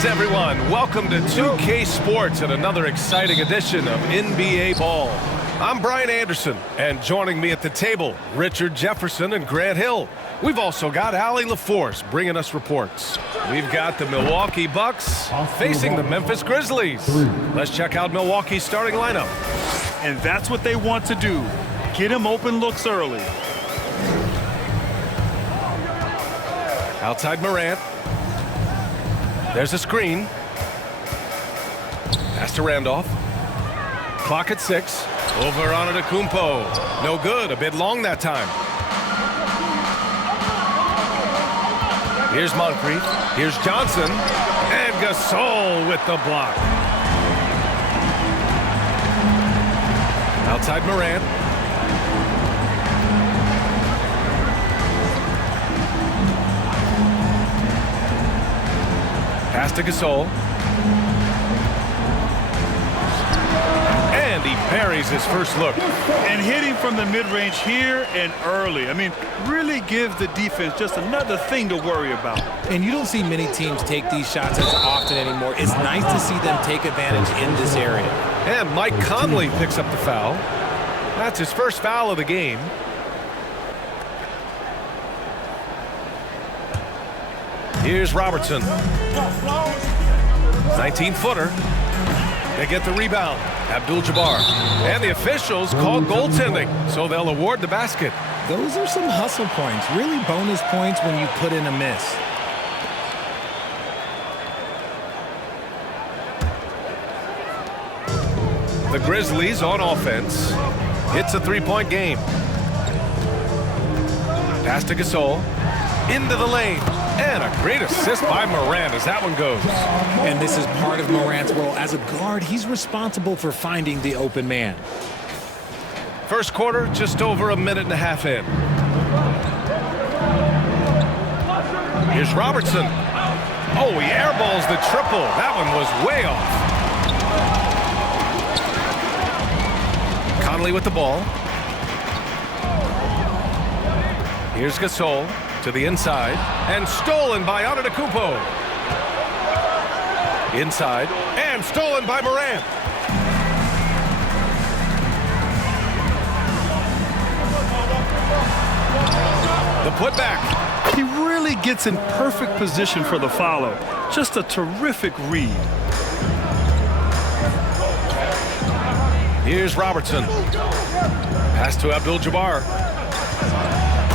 Greetings, everyone. Welcome to 2K Sports and another exciting edition of NBA Ball. I'm Brian Anderson, and joining me at the table, Richard Jefferson and Grant Hill. We've also got Allie LaForce bringing us reports. We've got the Milwaukee Bucks facing the Memphis Grizzlies. Let's check out Milwaukee's starting lineup. And that's what they want to do. Get him open looks early. Outside Morant. There's a screen. Pass to Randolph. Clock at 6. Over on Antetokounmpo. No good. A bit long that time. Here's Moncrief. Here's Johnson. And Gasol with the block. Outside Morant. Pass to Gasol. And he buries his first look. And hitting from the mid-range here and early. I mean, really give the defense just another thing to worry about. And you don't see many teams take these shots as often anymore. It's nice to see them take advantage in this area. And Mike Conley picks up the foul. That's his first foul of the game. Here's Robertson. 19-footer. They get the rebound. Abdul-Jabbar. And the officials call goaltending, so they'll award the basket. Those are some hustle points. Really bonus points when you put in a miss. The Grizzlies on offense. It's a three-point game. Pass to Gasol. Into the lane. And a great assist by Morant as that one goes. And this is part of Morant's role. As a guard, he's responsible for finding the open man. First quarter, just over a minute and a half in. Here's Robertson. Oh, he airballs the triple. That one was way off. Conley with the ball. Here's Gasol. To the inside, and stolen by Antetokounmpo. Inside, and stolen by Morant. The putback. He really gets in perfect position for the follow. Just a terrific read. Here's Robertson. Pass to Abdul-Jabbar.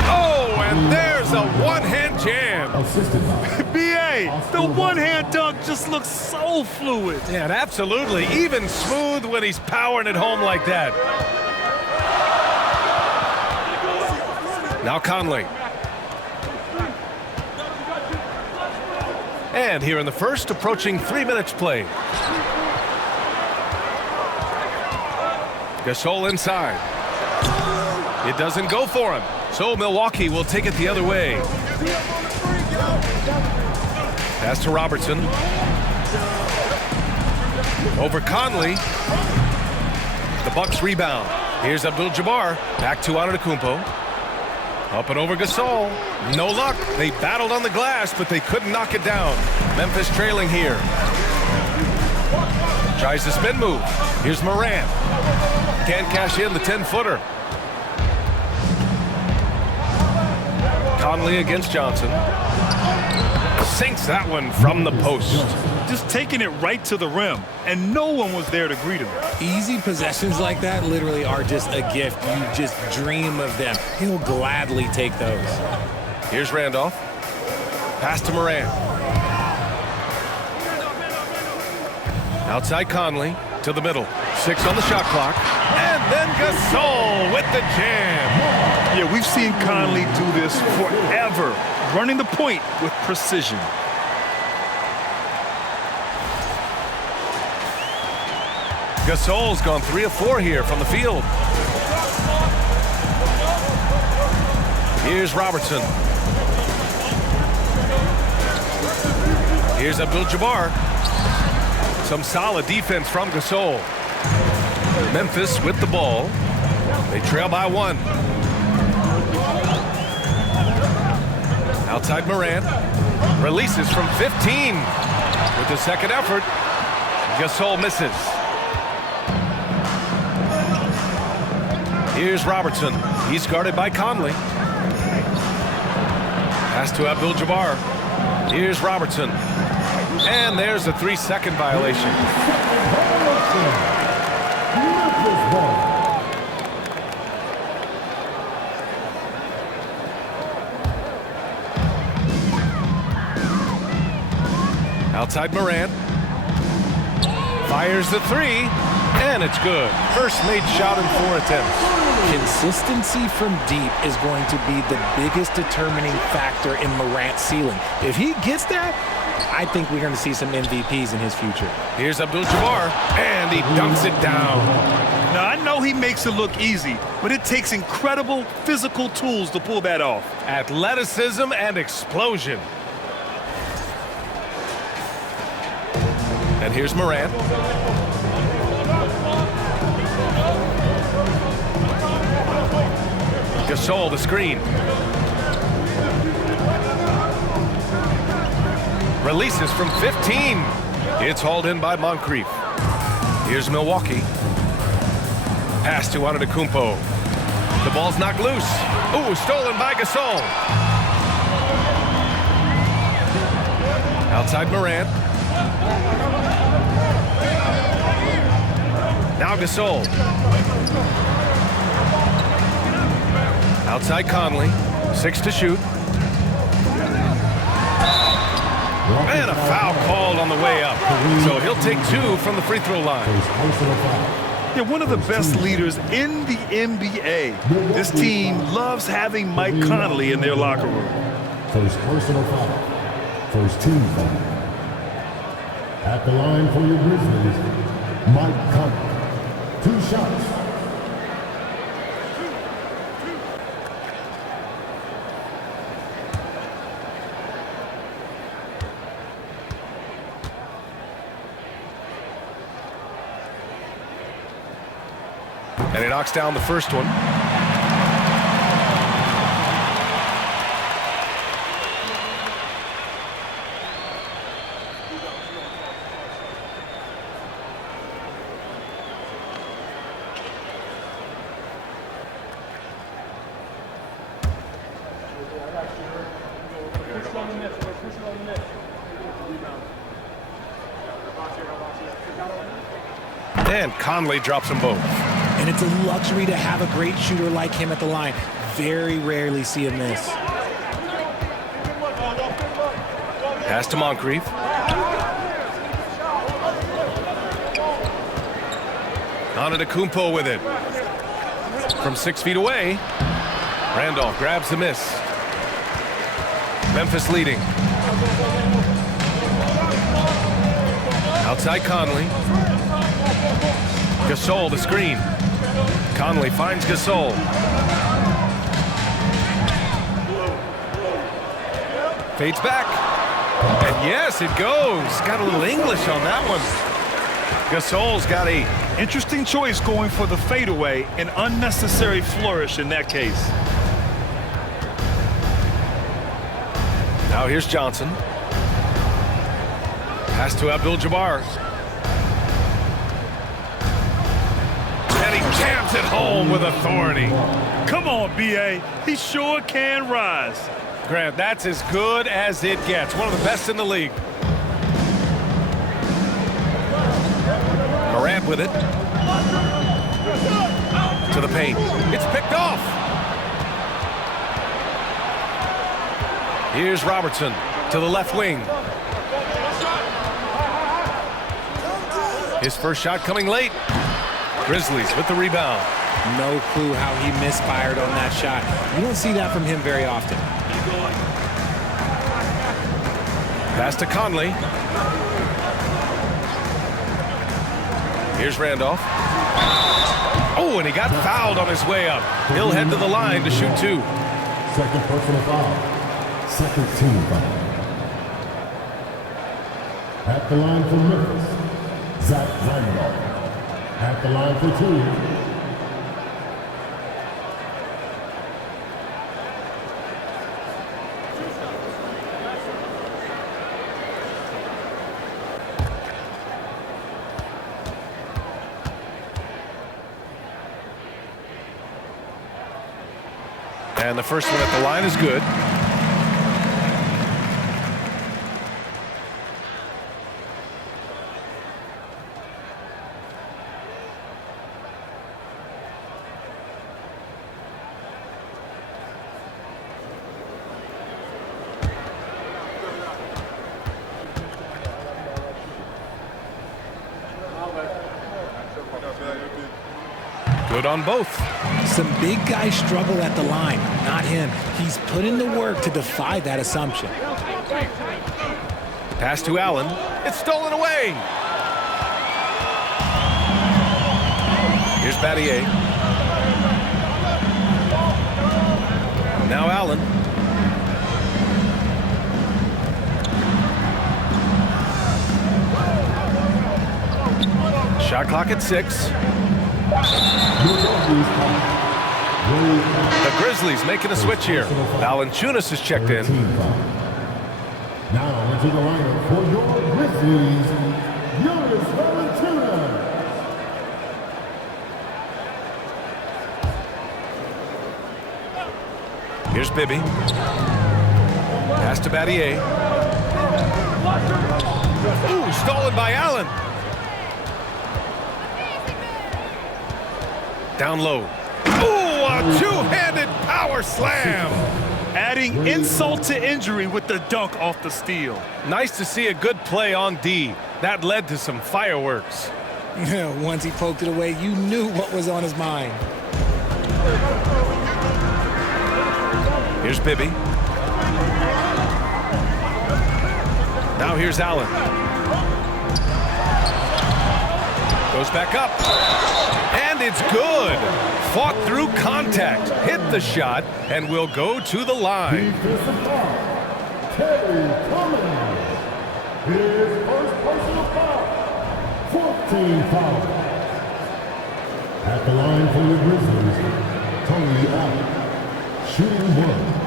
Oh, and there's a one-hand jam. B.A., the one-hand dunk just looks so fluid. Yeah, and absolutely even smooth when he's powering it home like that. Now Conley. And here in the first, approaching 3 minutes played. Gasol inside. It doesn't go for him. So Milwaukee will take it the other way. Pass to Robertson. Over Conley. The Bucks rebound. Here's Abdul-Jabbar. Back to Antetokounmpo. Up and over Gasol. No luck. They battled on the glass, but they couldn't knock it down. Memphis trailing here. Tries the spin move. Here's Morant. Can't cash in the 10-footer. Conley against Johnson. Sinks that one from the post. Just taking it right to the rim, and no one was there to greet him. Easy possessions like that literally are just a gift. You just dream of them. He'll gladly take those. Here's Randolph. Pass to Morant. Outside Conley to the middle. 6 on the shot clock. And then Gasol with the jam. Yeah, we've seen Conley do this forever, running the point with precision. Gasol's gone 3 of 4 here from the field. Here's Robertson. Here's Abdul-Jabbar. Some solid defense from Gasol. Memphis with the ball. They trail by 1. Outside Morant. Releases from 15. With the second effort, Gasol misses. Here's Robertson. He's guarded by Conley. Pass to Abdul-Jabbar. Here's Robertson. And there's a 3-second violation. Outside Morant. Fires the three, and it's good. First made shot in 4 attempts. Consistency from deep is going to be the biggest determining factor in Morant's ceiling. If he gets that, I think we're going to see some MVPs in his future. Here's Abdul-Jabbar, and he dunks it down. Now, I know he makes it look easy, but it takes incredible physical tools to pull that off. Athleticism and explosion. And here's Morant. Gasol, the screen. Releases from 15. It's hauled in by Moncrief. Here's Milwaukee. Pass to Antetokounmpo. The ball's knocked loose. Ooh, stolen by Gasol. Outside Morant. Now Gasol. Outside Conley. 6 to shoot. And a foul called on the way up. So he'll take 2 from the free throw line. Yeah, one of the best leaders in the NBA. This team loves having Mike Conley in their locker room. First personal foul. First team foul. At the line for your Grizzlies, Mike Conley. 2 shots. And he knocks down the first one. And Conley drops them both. And it's a luxury to have a great shooter like him at the line. Very rarely see him miss. Pass to Moncrief. Antetokounmpo with it. From 6 feet away, Randolph grabs the miss. Memphis leading. Outside Conley. Gasol, the screen. Conley finds Gasol. Fades back. And yes, it goes. Got a little English on that one. Gasol's got 8. Interesting choice going for the fadeaway, an unnecessary flourish in that case. Now here's Johnson. Pass to Abdul-Jabbar. And he jams it home with authority. Come on, B.A. He sure can rise. Grant, that's as good as it gets. One of the best in the league. Morant with it. To the paint. It's picked off. Here's Robertson to the left wing. His first shot coming late. Grizzlies with the rebound. No clue how he misfired on that shot. You don't see that from him very often. Pass to Conley. Here's Randolph. Oh, and he got fouled on his way up. He'll head to the line to shoot 2. Second personal foul. Second team foul. At the line for Memphis, Zach Randolph. At the line for 2. And the first one at the line is good. Good on both. Some big guys struggle at the line, not him. He's put in the work to defy that assumption. Pass to Allen. It's stolen away. Here's Battier. Now Allen. Shot clock at 6. The Grizzlies making a switch here. Valanciunas is checked in. Now into the lineup for your Grizzlies, Jonas Valanciunas. Here's Bibby. Pass to Battier. Ooh, stolen by Allen. Down low. Ooh, a two-handed power slam. Adding insult to injury with the dunk off the steal. Nice to see a good play on D. That led to some fireworks. Once he poked it away, you knew what was on his mind. Here's Bibby. Now here's Allen. Goes back up. And it's good. Fought through contact, hit the shot, and will go to the line. Terry Cummings. His first personal foul. 14 foul. At the line for the Grizzlies, Tony Allen. Shooting 1.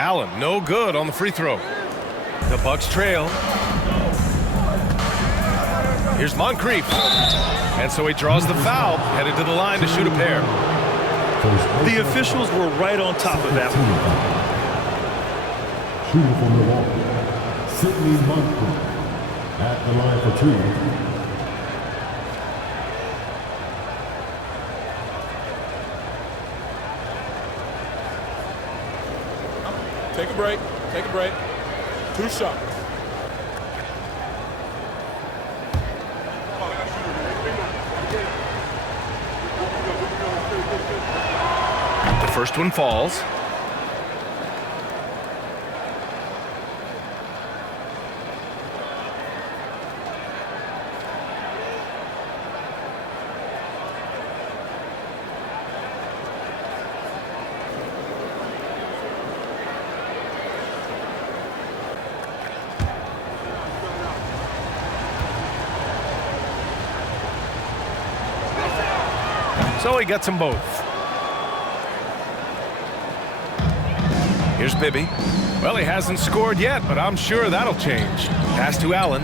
Allen, no good on the free throw. The Bucks trail. Here's Moncrief. And so he draws the foul, headed to the line to shoot a pair. The officials were right on top of that one. Shooting for Milwaukee, Sidney Moncrief. At the line for 2. Take a break. Take a break. 2 shots. The first one falls. So he gets them both. Here's Bibby. Well, he hasn't scored yet, but I'm sure that'll change. Pass to Allen.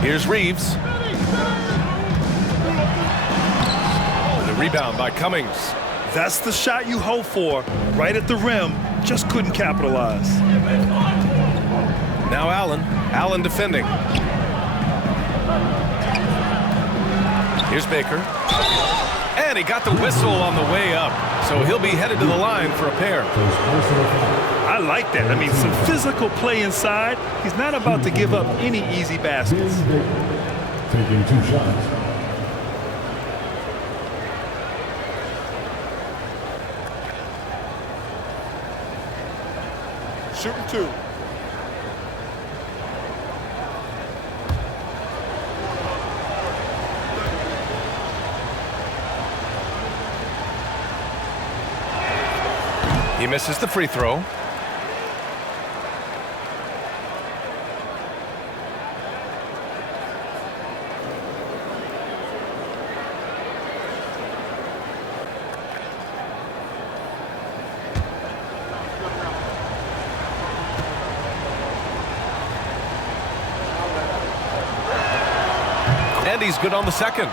Here's Reeves. The rebound by Cummings. That's the shot you hope for. Right at the rim, just couldn't capitalize. Now Allen. Allen defending. Here's Baker. And he got the whistle on the way up. So he'll be headed to the line for a pair. I like that. I mean, some physical play inside. He's not about to give up any easy baskets. Taking 2 shots. Shooting 2. He misses the free throw. And he's good on the second.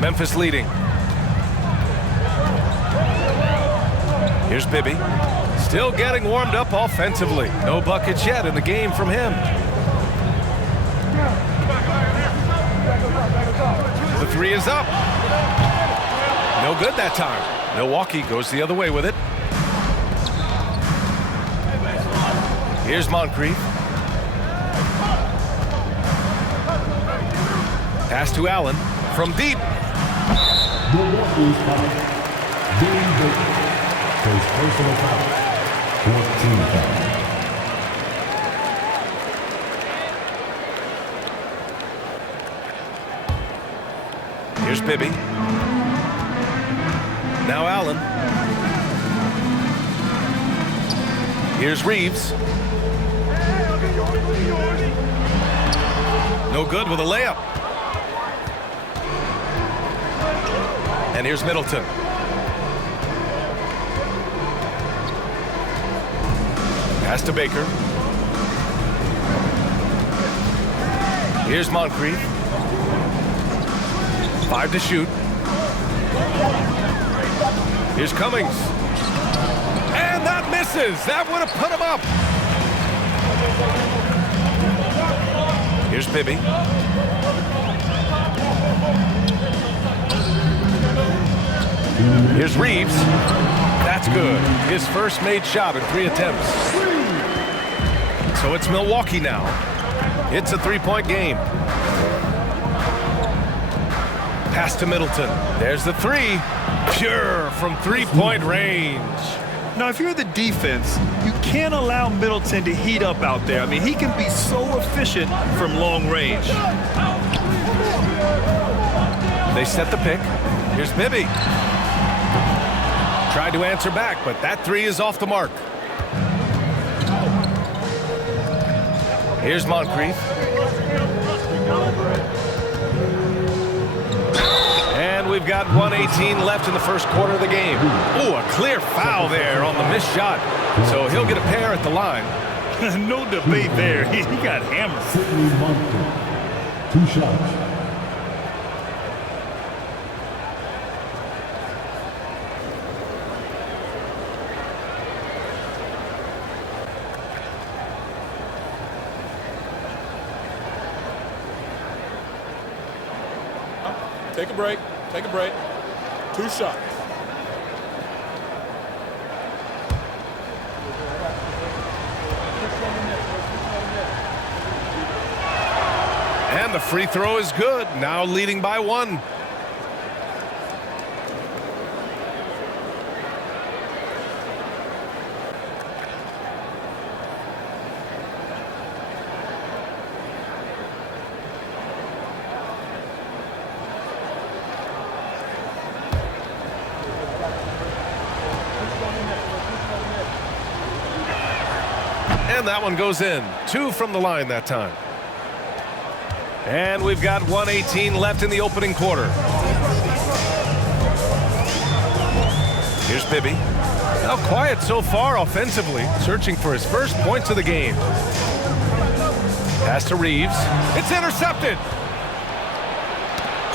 Memphis leading. Here's Bibby. Still getting warmed up offensively. No buckets yet in the game from him. The three is up. No good that time. Milwaukee goes the other way with it. Here's Moncrief. Pass to Allen from deep. Milwaukee's foul. Game breaker. First personal foul. 14 foul. Here's Bibby. Now Allen. Here's Reeves. No good with a layup. And here's Middleton. Pass to Baker. Here's Moncrief. 5 to shoot. Here's Cummings. And that misses. That would have put him up. Here's Bibby. Here's Reeves. That's good. His first made shot in 3 attempts. So it's Milwaukee now. It's a 3-point game. Pass to Middleton. There's the three. Pure from 3-point range. Now, if you're the defense, you can't allow Middleton to heat up out there. I mean, he can be so efficient from long range. They set the pick. Here's Bibby. Tried to answer back, but that three is off the mark. Here's Moncrief. And we've got 1:18 left in the first quarter of the game. Ooh, a clear foul there on the missed shot. So he'll get a pair at the line. No debate there. He got hammered. Sidney Moncrief. 2 shots. Take a break. Take a break. 2 shots. And the free throw is good. Now leading by 1. And that one goes in. 2 from the line that time. And we've got 1:18 left in the opening quarter. Here's Bibby. Now quiet so far offensively, searching for his first points of the game. Pass to Reeves. It's intercepted.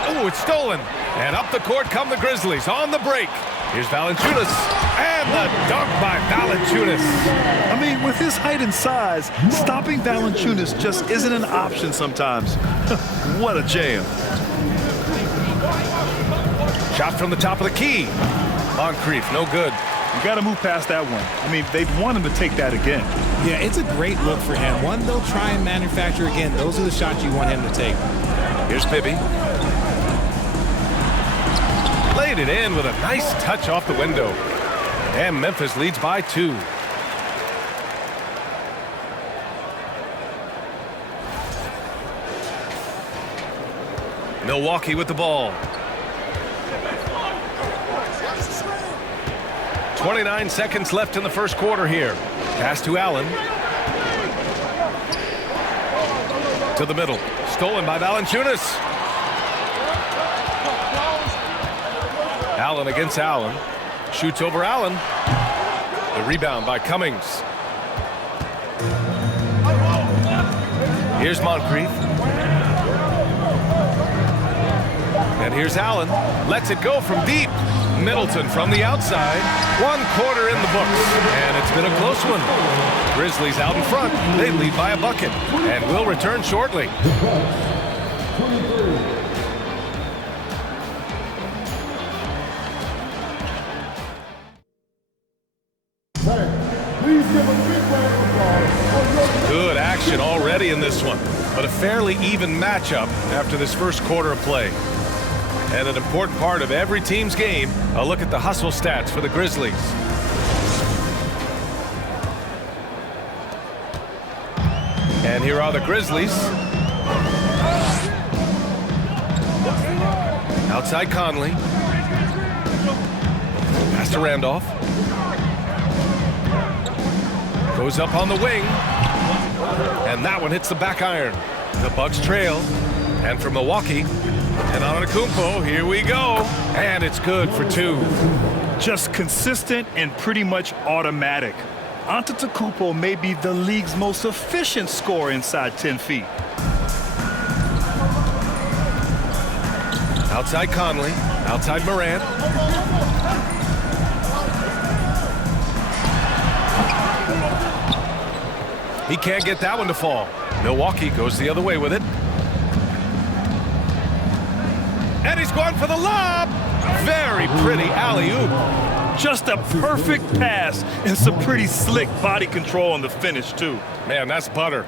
Oh, it's stolen. And up the court come the Grizzlies on the break. Here's Valanciunas. And the dunk by Valanciunas. I mean, with his height and size, stopping Valanciunas just isn't an option sometimes. What a jam. Shot from the top of the key. Moncrief, no good. You got to move past that one. I mean, they want him to take that again. Yeah, it's a great look for him. One they'll try and manufacture again. Those are the shots you want him to take. Here's Bibby. Laid it in with a nice touch off the window. And Memphis leads by 2. Milwaukee with the ball. 29 seconds left in the first quarter here. Pass to Allen. To the middle. Stolen by Valanciunas. Allen against Allen. Shoots over Allen. The rebound by Cummings. Here's Moncrief. And here's Allen. Lets it go from deep. Middleton from the outside. 1/4 in the books. And it's been a close one. Grizzlies out in front. They lead by a bucket. And will return shortly. Good action already in this one. But a fairly even matchup after this first quarter of play. And an important part of every team's game, a look at the hustle stats for the Grizzlies. And here are the Grizzlies. Outside Conley. Pass to Randolph. Goes up on the wing. And that one hits the back iron. The Bucks trail. And from Milwaukee. And Antetokounmpo, here we go. And it's good for 2. Just consistent and pretty much automatic. Antetokounmpo may be the league's most efficient scorer inside 10 feet. Outside Conley. Outside Morant. He can't get that one to fall. Milwaukee goes the other way with it. And he's going for the lob. Very pretty alley-oop. Just a perfect pass and some pretty slick body control on the finish, too. Man, that's butter.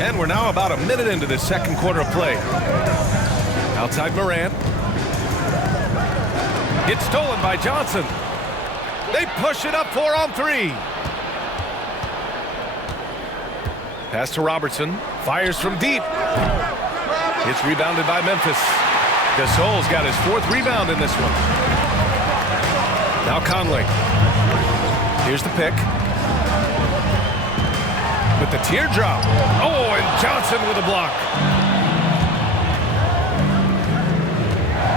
And we're now about a minute into this second quarter of play. Outside Morant. It's stolen by Johnson. They push it up 4 on 3. Pass to Robertson. Fires from deep. It's rebounded by Memphis. Gasol's got his 4th rebound in this one. Now Conley. Here's the pick. With the teardrop. Oh, and Johnson with a block.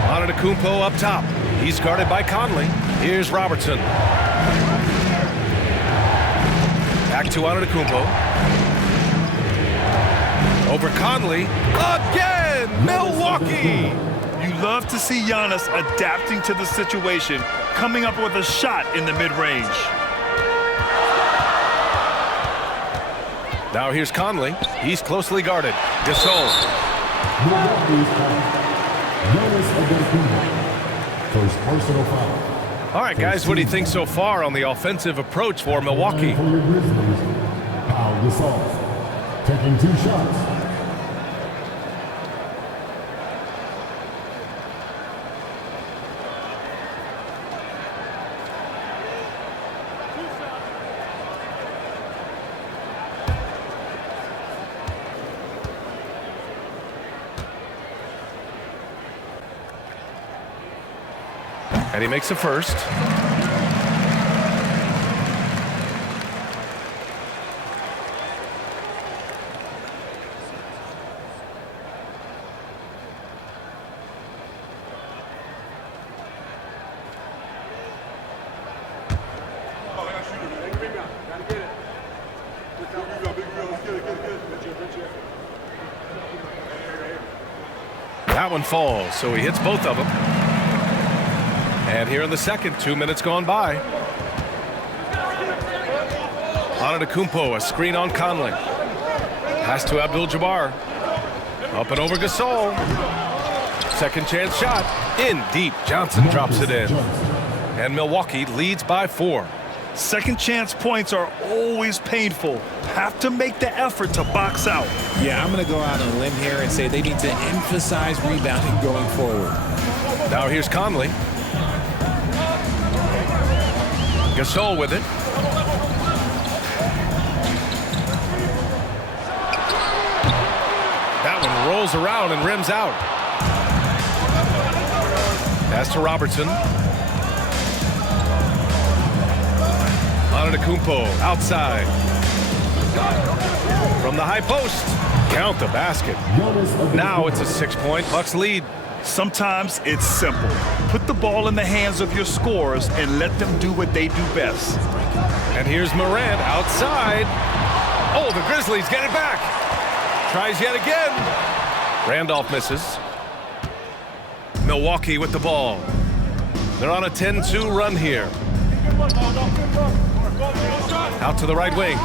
Antetokounmpo up top. He's guarded by Conley. Here's Robertson. Back to Antetokounmpo. Over Conley. Again! Milwaukee! You love to see Giannis adapting to the situation, coming up with a shot in the mid-range. Now here's Conley. He's closely guarded. Gasol. First personal foul. All right, guys, what do you think so far on the offensive approach for Milwaukee? For your Grizzlies, Pau Gasol, taking 2 shots. And he makes the first. That one falls, so he hits both of them. And here in the second, 2 minutes gone by. Antetokounmpo, a screen on Conley. Pass to Abdul-Jabbar. Up and over Gasol. Second chance shot. In deep. Johnson drops it in. And Milwaukee leads by 4. Second chance points are always painful. Have to make the effort to box out. Yeah, I'm going to go out on a limb here and say they need to emphasize rebounding going forward. Now here's Conley. Gasol with it. That one rolls around and rims out. Pass to Robertson. Antetokounmpo outside. From the high post. Count the basket. Now it's a 6-point Bucks lead. Sometimes it's simple. Put the ball in the hands of your scorers and let them do what they do best. And here's Morant outside. Oh, the Grizzlies get it back. Tries yet again. Randolph misses. Milwaukee with the ball. They're on a 10-2 run here. Out to the right wing.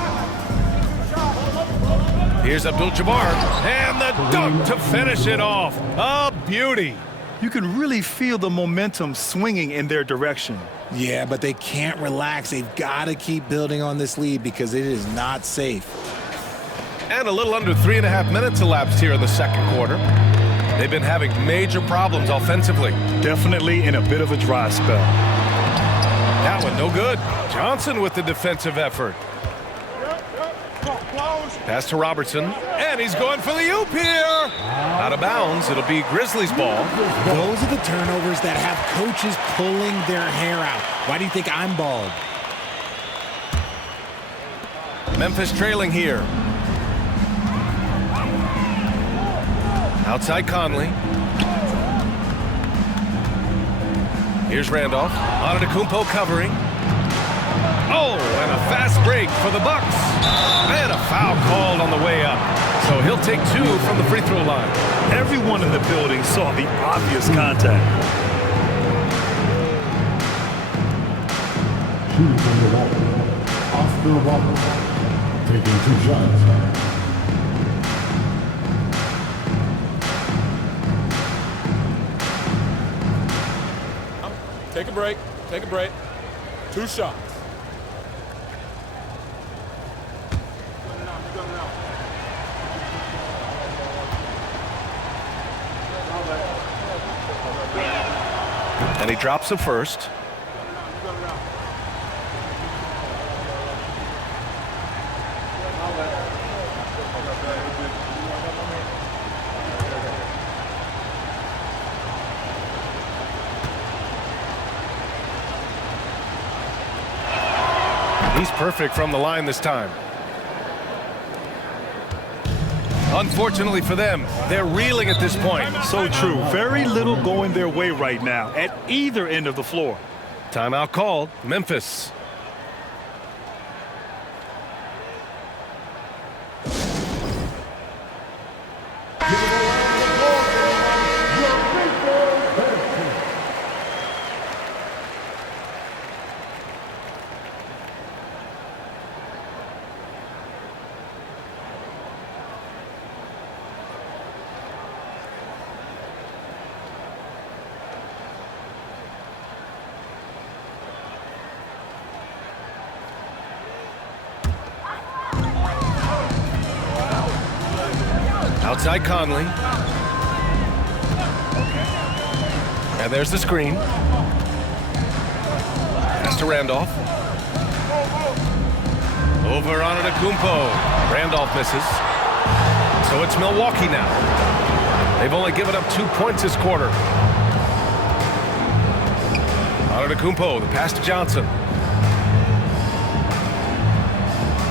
Here's Abdul-Jabbar. And the dunk to finish it off. A beauty. You can really feel the momentum swinging in their direction. Yeah, but they can't relax. They've got to keep building on this lead because it is not safe. And a little under 3.5 minutes elapsed here in the second quarter. They've been having major problems offensively. Definitely in a bit of a dry spell. That one no good. Johnson with the defensive effort. Pass to Robertson, and he's going for the oop here. Out of bounds, it'll be Grizzlies ball. Those are the turnovers that have coaches pulling their hair out. Why do you think I'm bald? Memphis trailing here. Outside Conley. Here's Randolph. Antetokounmpo covering. Oh, and a fast break for the Bucks. And a foul called on the way up. So he'll take 2 from the free throw line. Everyone in the building saw the obvious contact. Shooting from Milwaukee, Abdur-Rahim, taking 2 shots. Take a break. Take a break. 2 shots. And he drops the first. He's perfect from the line this time. Unfortunately for them, they're reeling at this point. So true. Very little going their way right now at either end of the floor. Timeout called. Memphis. Outside Conley. And there's the screen. Pass to Randolph. Over on Antetokounmpo. Randolph misses. So it's Milwaukee now. They've only given up 2 points this quarter. Antetokounmpo, the pass to Johnson.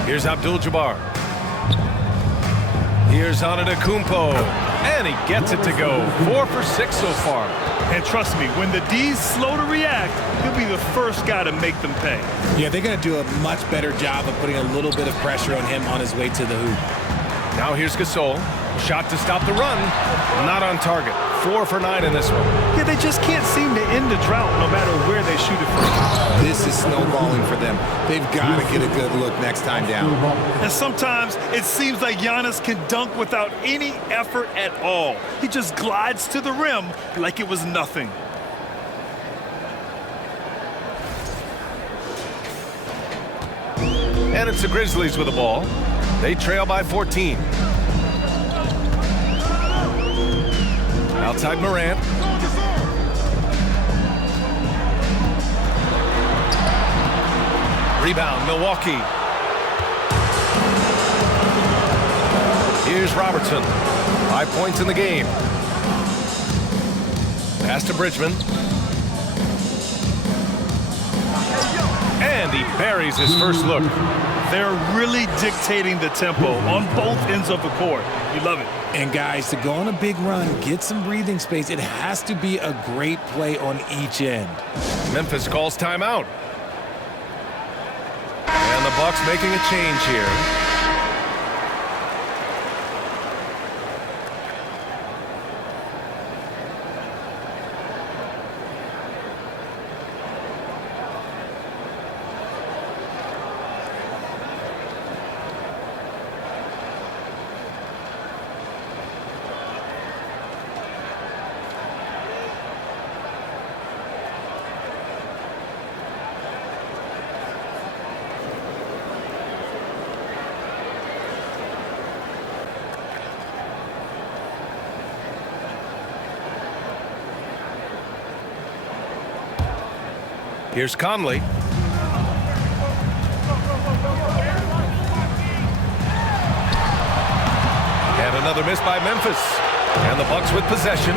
Here's Abdul-Jabbar. Here's Antetokounmpo, and he gets it to go. 4 for 6 so far. And trust me, when the D's slow to react, he'll be the first guy to make them pay. Yeah, they're going to do a much better job of putting a little bit of pressure on him on his way to the hoop. Now here's Gasol. Shot to stop the run. Not on target. 4 for 9 in this one. Yeah, they just can't seem to end the drought no matter where they shoot it from. This is snowballing for them. They've got to get a good look next time down. And sometimes it seems like Giannis can dunk without any effort at all. He just glides to the rim like it was nothing. And it's the Grizzlies with the ball. They trail by 14. Outside Morant. Rebound, Milwaukee. Here's Robertson. 5 points in the game. Pass to Bridgman. And he buries his first look. They're really dictating the tempo on both ends of the court. You love it. And guys, to go on a big run, get some breathing space, it has to be a great play on each end. Memphis calls timeout. And the Bucks making a change here. Here's Conley. And another miss by Memphis. And the Bucks with possession.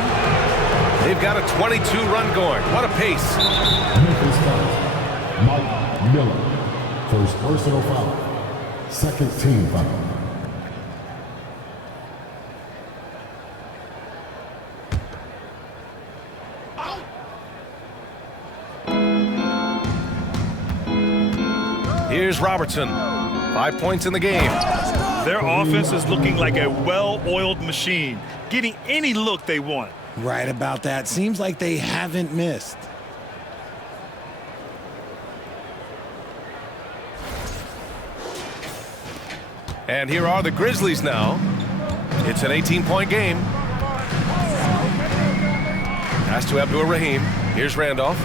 They've got a 22-run going. What a pace. Memphis foul. Mike Miller. First personal foul. Second team foul. Here's Robertson. 5 points in the game. Their offense is looking like a well-oiled machine, getting any look they want. Right about that. Seems like they haven't missed. And here are the Grizzlies now. It's an 18-point game. Pass to Abdur-Rahim. Here's Randolph.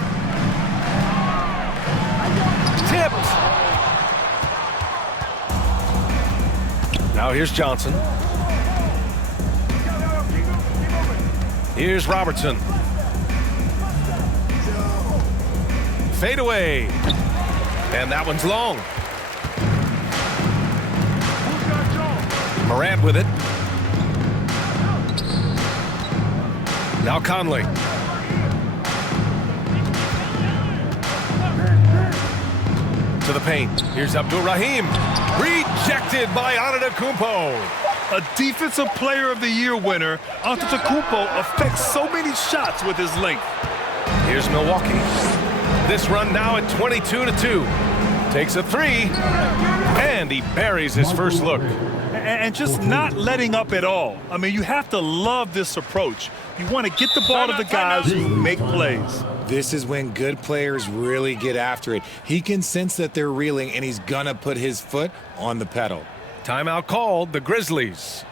Tipped. Now here's Johnson. Here's Robertson. Fade away. And that one's long. Morant with it. Now Conley. To the paint. Here's Abdur-Rahim. Rejected by Antetokounmpo. A Defensive Player of the Year winner, Antetokounmpo affects so many shots with his length. Here's Milwaukee. This run now at 22-2. Takes a three. And he buries his first look. And just not letting up at all. I mean, you have to love this approach. You want to get the ball to the guys who make plays. This is when good players really get after it. He can sense that they're reeling, and he's gonna put his foot on the pedal. Timeout called, the Grizzlies.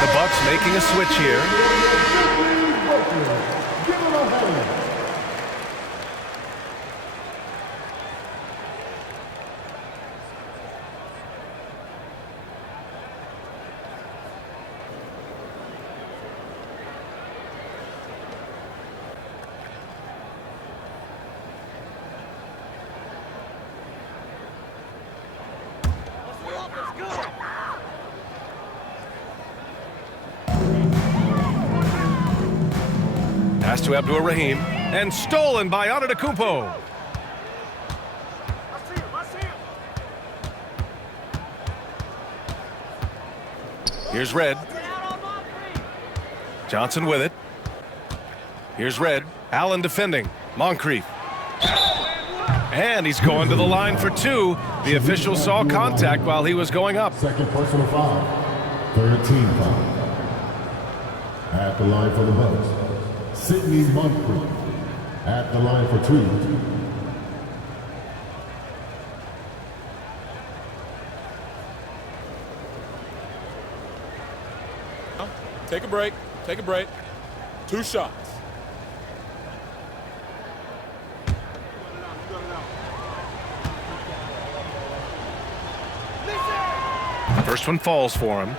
The Bucks making a switch here. Pass to Abdur-Rahim, and stolen by Antetokounmpo. Here's Red. Johnson with it. Here's Red. Allen defending. Moncrief. And he's going to the line for two. The official saw contact while he was going up. Second personal foul. Third team foul. At the line for the Bucks. Sidney Moncrief at the line for two. Take a break. Take a break. 2 shots. First one falls for him.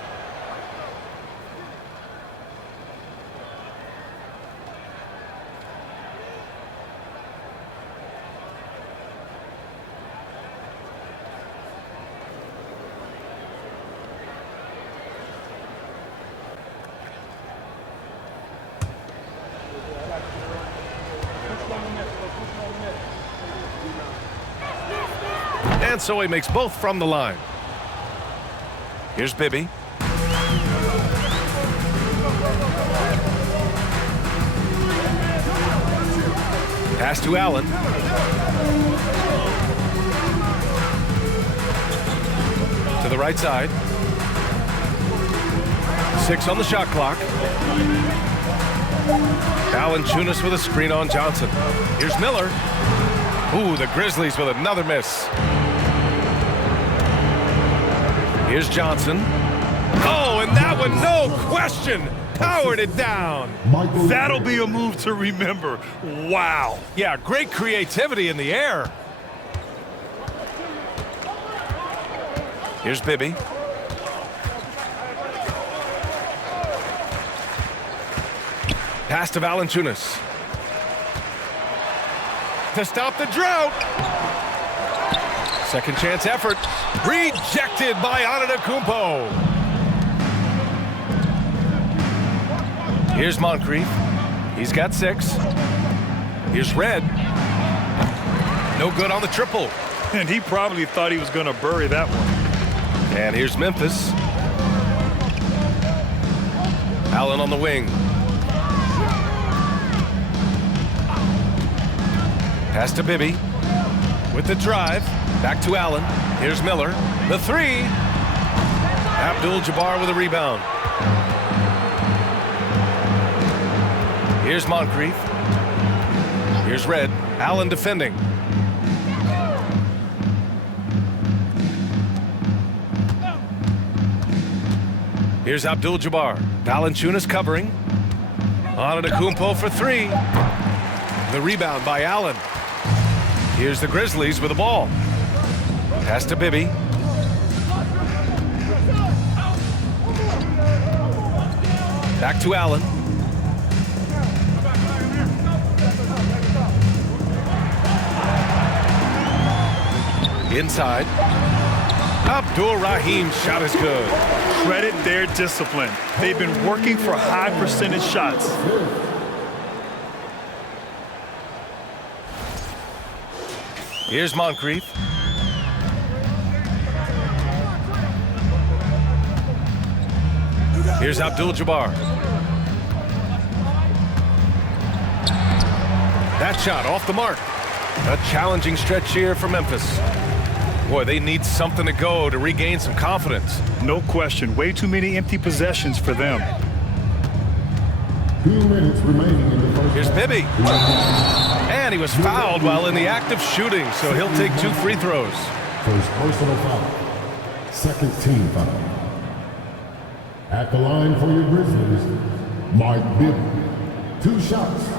And so he makes both from the line. Here's Bibby. Pass to Allen. To the right side. 6 on the shot clock. Valanciunas with a screen on Johnson. Here's Miller. Ooh, the Grizzlies with another miss. Here's Johnson. Oh, and that one, no question, powered it down. That'll be a move to remember. Wow. Yeah, great creativity in the air. Here's Bibby. Pass to Valanciunas. To stop the drought. Second chance effort. Rejected by Antetokounmpo. Here's Moncrief. He's got 6. Here's Red. No good on the triple. And he probably thought he was going to bury that one. And here's Memphis. Allen on the wing. Pass to Bibby. With the drive. Back to Allen. Here's Miller. The 3. Abdul-Jabbar with a rebound. Here's Moncrief. Here's Red. Allen defending. Here's Abdul-Jabbar. Valanciunas covering. Antetokounmpo for 3. The rebound by Allen. Here's the Grizzlies with the ball. Pass to Bibby. Back to Allen. Inside. Abdur-Rahim shot is good. Credit their discipline. They've been working for high percentage shots. Here's Moncrief. Here's Abdul-Jabbar. That shot off the mark. A challenging stretch here for Memphis. Boy, they need something to go to regain some confidence. No question. Way too many empty possessions for them. 2 minutes remaining in the first Here's half. Bibby. And he was fouled while in the act of shooting, so he'll take 2 free throws. First personal foul. Second team foul. At the line for your Grizzlies, Mike Bibby. 2 shots.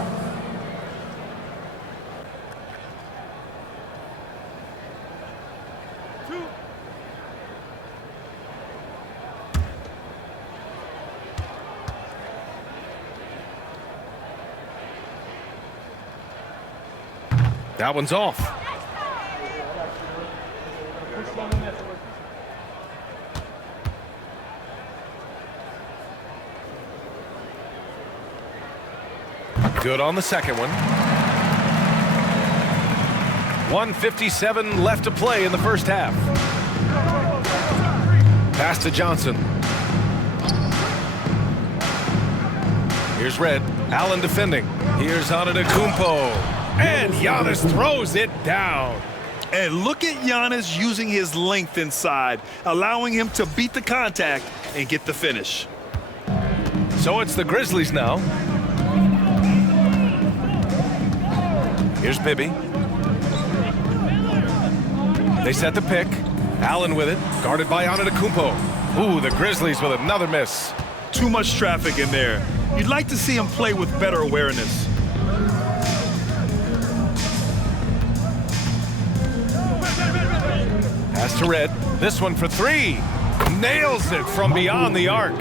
That one's off. Good on the second one. 1:57 left to play in the first half. Pass to Johnson. Here's Red. Allen defending. Here's Antetokounmpo. And Giannis throws it down. And look at Giannis using his length inside, allowing him to beat the contact and get the finish. So it's the Grizzlies now. Here's Bibby. They set the pick. Allen with it, guarded by Antetokounmpo. Ooh, the Grizzlies with another miss. Too much traffic in there. You'd like to see him play with better awareness. Pass to Red. This one for 3. Nails it from beyond the arc.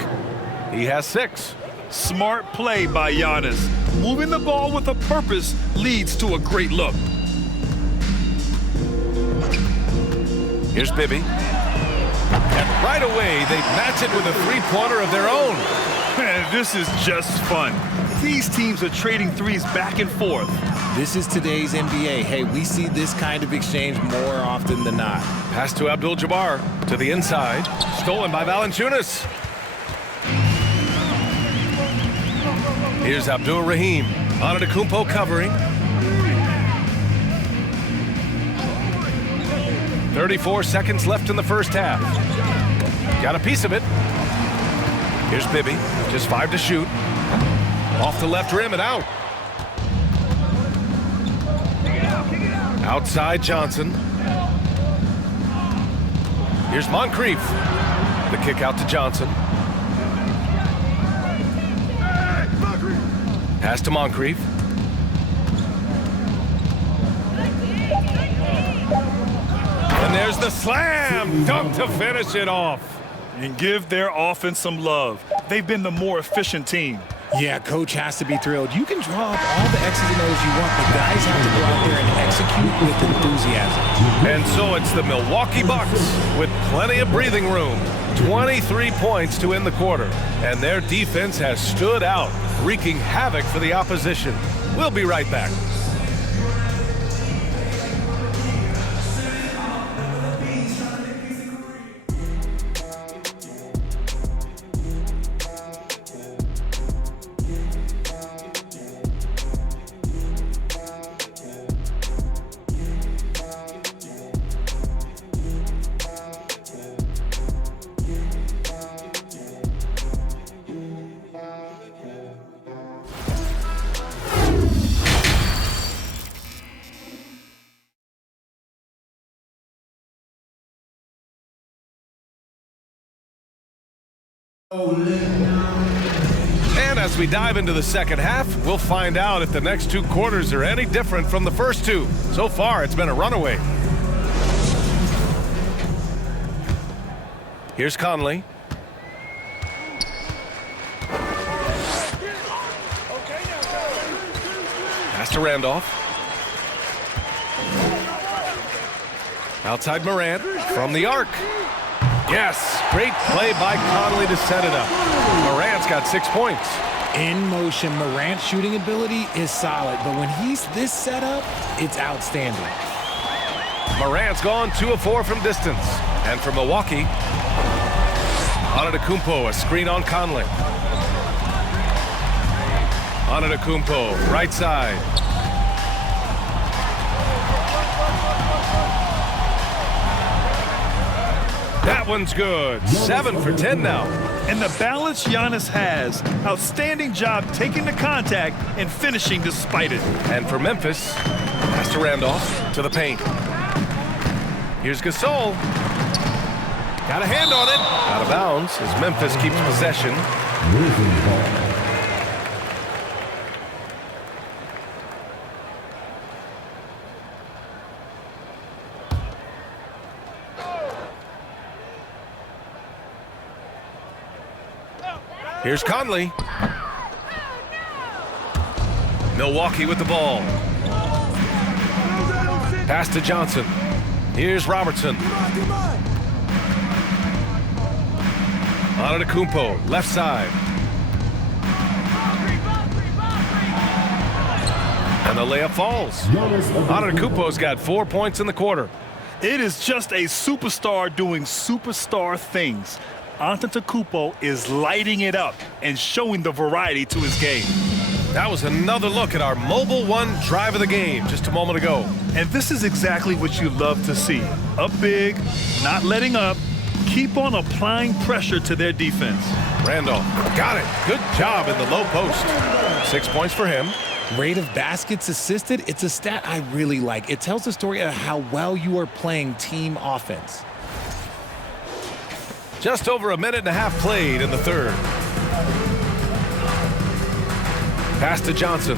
He has 6. Smart play by Giannis. Moving the ball with a purpose leads to a great look. Here's Bibby. And right away, they match it with a 3-pointer of their own. Man, this is just fun. These teams are trading threes back and forth. This is today's NBA. Hey, we see this kind of exchange more often than not. Pass to Abdul-Jabbar. To the inside. Stolen by Valanciunas. Here's Abdur-Rahim. Antetokounmpo covering. 34 seconds left in the first half. Got a piece of it. Here's Bibby, just 5 to shoot. Off the left rim and out. Outside Johnson. Here's Moncrief. The kick out to Johnson. Pass to Moncrief. And there's the slam dunk to finish it off. And give their offense some love. They've been the more efficient team. Yeah, coach has to be thrilled. You can draw up all the X's and O's you want, but guys have to go out there and execute with enthusiasm. And so it's the Milwaukee Bucks with plenty of breathing room. 23 points to end the quarter, and their defense has stood out, wreaking havoc for the opposition. We'll be right back. And as we dive into the second half, we'll find out if the next 2 quarters are any different from the first 2. So far, it's been a runaway. Here's Conley. Pass to Randolph. Outside Morant from the arc. Yes, great play by Conley to set it up. Morant's got 6 points. In motion, Morant's shooting ability is solid, but when he's this set up, it's outstanding. Morant's gone 2 of 4 from distance. And for Milwaukee, Antetokounmpo, a screen on Conley. Antetokounmpo, right side. That one's good. 7 for 10 now. And the balance Giannis has. Outstanding job taking the contact and finishing despite it. And for Memphis, pass to Randolph to the paint. Here's Gasol. Got a hand on it. Out of bounds as Memphis keeps possession. Here's Conley. Milwaukee with the ball. Pass to Johnson. Here's Robertson. Antetokounmpo, left side. And the layup falls. Antetokounmpo's got 4 points in the quarter. It is just a superstar doing superstar things. Antetokounmpo is lighting it up and showing the variety to his game. That was another look at our Mobile One drive of the game just a moment ago. And this is exactly what you love to see. Up big, not letting up, keep on applying pressure to their defense. Randolph got it. Good job in the low post. 6 points for him. Rate of baskets assisted, it's a stat I really like. It tells the story of how well you are playing team offense. Just over a minute and a half played in the third. Pass to Johnson.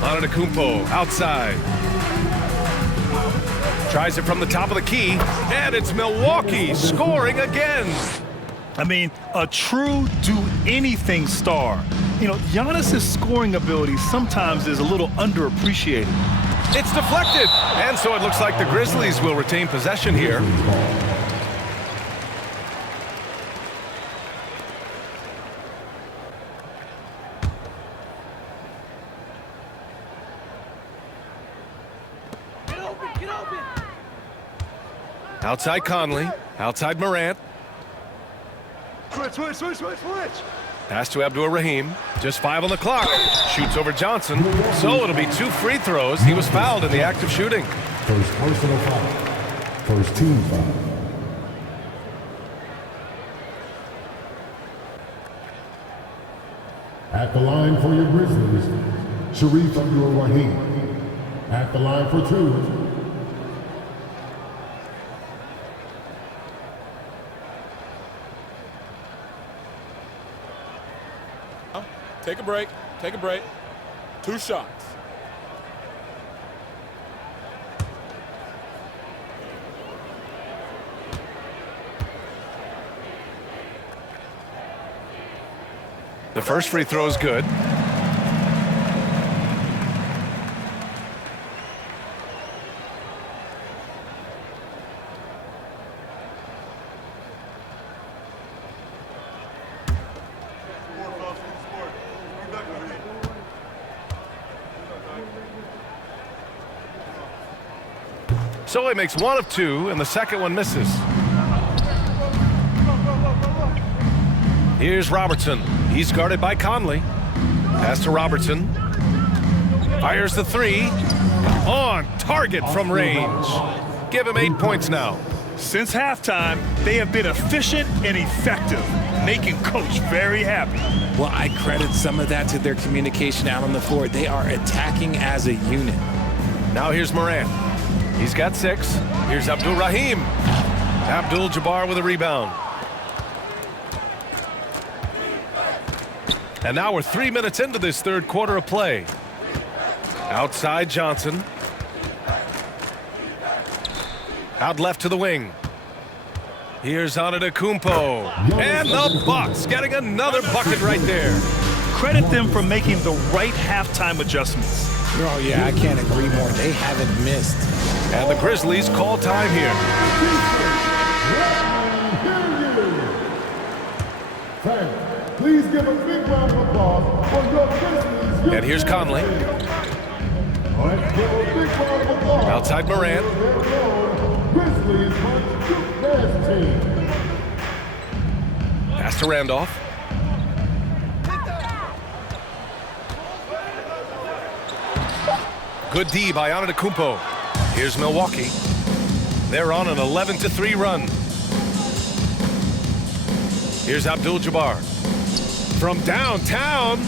Antetokounmpo outside. Tries it from the top of the key, and it's Milwaukee scoring again. I mean, a true do-anything star. You know, Giannis's scoring ability sometimes is a little underappreciated. It's deflected, and so it looks like the Grizzlies will retain possession here. Get open. Outside Conley, outside Morant. Switch. Pass to Abdur-Rahim. Just 5 on the clock. Shoots over Johnson. So it'll be 2 free throws. He was fouled in the act of shooting. First personal foul. First team foul. At the line for your Grizzlies, Abdur-Rahim. At the line for two, Take a break. Take a break. 2 shots. The first free throw is good. So he makes 1 of 2, and the second one misses. Here's Robertson. He's guarded by Conley. Pass to Robertson. Fires the 3. On target from range. Give him 8 points now. Since halftime, they have been efficient and effective, making Coach very happy. Well, I credit some of that to their communication out on the floor. They are attacking as a unit. Now here's Morant. He's got 6. Here's Abdur-Rahim. Abdul-Jabbar with a rebound. And now we're 3 minutes into this third quarter of play. Outside Johnson. Out left to the wing. Here's Antetokounmpo. And the Bucks getting another bucket right there. Credit them for making the right halftime adjustments. Oh, yeah, I can't agree more. They haven't missed. And the Grizzlies call time here. Fans, please give a big round of applause for your Grizzlies. And here's Conley. Let's give a big round of applause. Outside Morant. Grizzlies best team. Pass to Randolph. Good D by Antetokounmpo. Here's Milwaukee. They're on an 11-3 run. Here's Abdul-Jabbar. From downtown.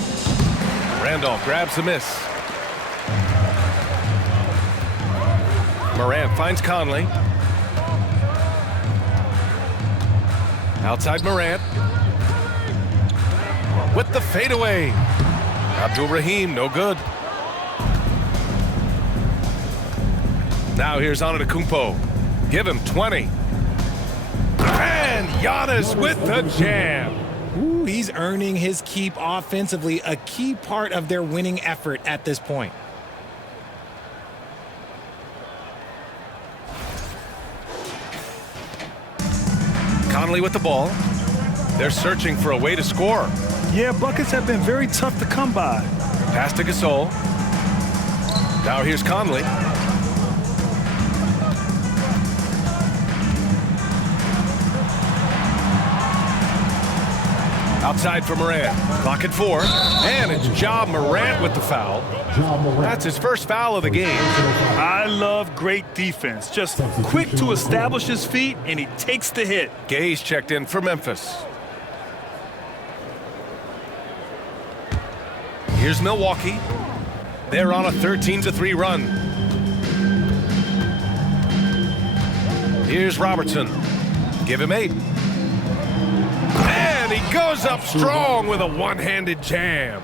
Randolph grabs the miss. Morant finds Conley. Outside Morant. With the fadeaway. Abdur-Rahim, no good. Now here's Antetokounmpo. Give him 20. And Giannis with the jam. Ooh, he's earning his keep offensively, a key part of their winning effort at this point. Conley with the ball. They're searching for a way to score. Yeah, buckets have been very tough to come by. Pass to Gasol. Now here's Conley. Outside for Morant. Clock at 4. And it's Ja Morant with the foul. That's his first foul of the game. I love great defense. Just quick to establish his feet, and he takes the hit. Gay's checked in for Memphis. Here's Milwaukee. They're on a 13-3 run. Here's Robertson. Give him 8. And he goes up strong with a one-handed jam.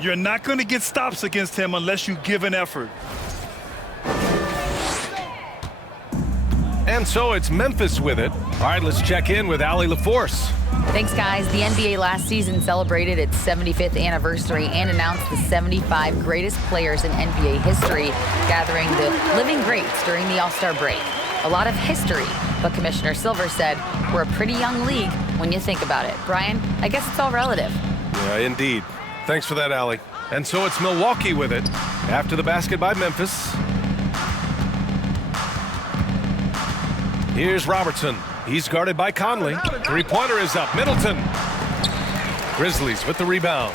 You're not going to get stops against him unless you give an effort. And so it's Memphis with it. All right, let's check in with Allie LaForce. Thanks, guys. The NBA last season celebrated its 75th anniversary and announced the 75 greatest players in NBA history, gathering the living greats during the All-Star break. A lot of history, but Commissioner Silver said we're a pretty young league when you think about it. Brian, I guess it's all relative. Yeah, indeed. Thanks for that, Allie. And so it's Milwaukee with it after the basket by Memphis. Here's Robertson. He's guarded by Conley. Three-pointer is up. Middleton. Grizzlies with the rebound.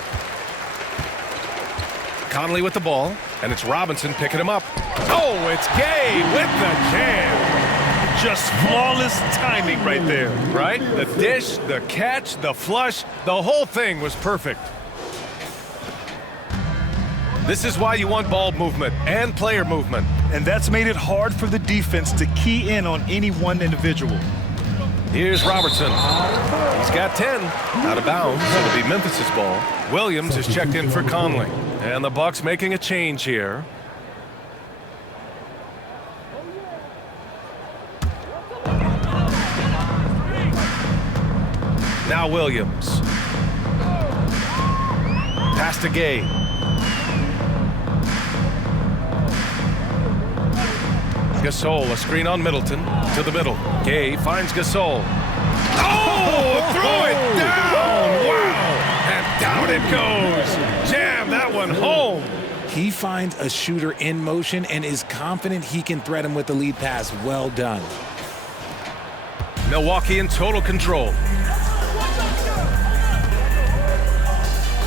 Conley with the ball, and it's Robinson picking him up. Oh, it's Gay with the jam. Just flawless timing right there. Right? The dish, the catch, the flush, the whole thing was perfect. This is why you want ball movement and player movement. And that's made it hard for the defense to key in on any one individual. Here's Robertson. He's got 10. Out of bounds. It'll be Memphis's ball. Williams is checked in for Conley. And the Bucks making a change here. Now Williams. Pass to Gay. Gasol, a screen on Middleton. To the middle. Gay finds Gasol. Oh! Throw it down! Wow! And down it goes. Jam that one home. He finds a shooter in motion and is confident he can threat him with the lead pass. Well done. Milwaukee in total control.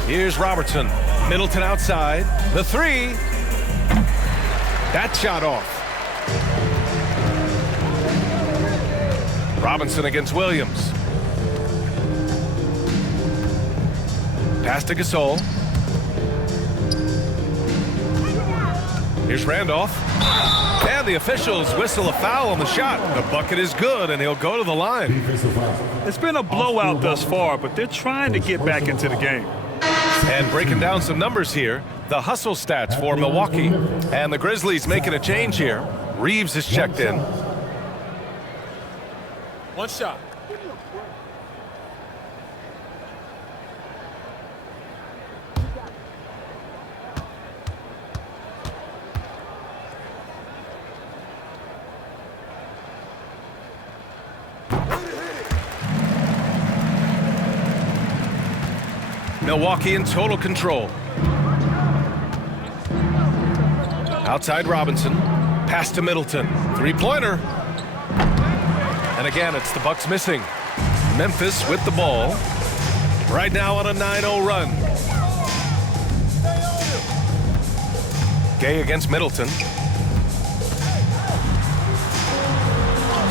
Here's Robertson. Middleton outside. The three. That shot off. Robinson against Williams. Pass to Gasol. Here's Randolph. And the officials whistle a foul on the shot. The bucket is good, and he'll go to the line. It's been a blowout thus far, but they're trying to get back into the game. And breaking down some numbers here, the hustle stats for Milwaukee. And the Grizzlies making a change here. Reeves is checked in. One shot. Milwaukee in total control. Outside Robinson. Pass to Middleton. Three-pointer. And again, it's the Bucks missing. Memphis with the ball. Right now on a 9-0 run. Gay against Middleton.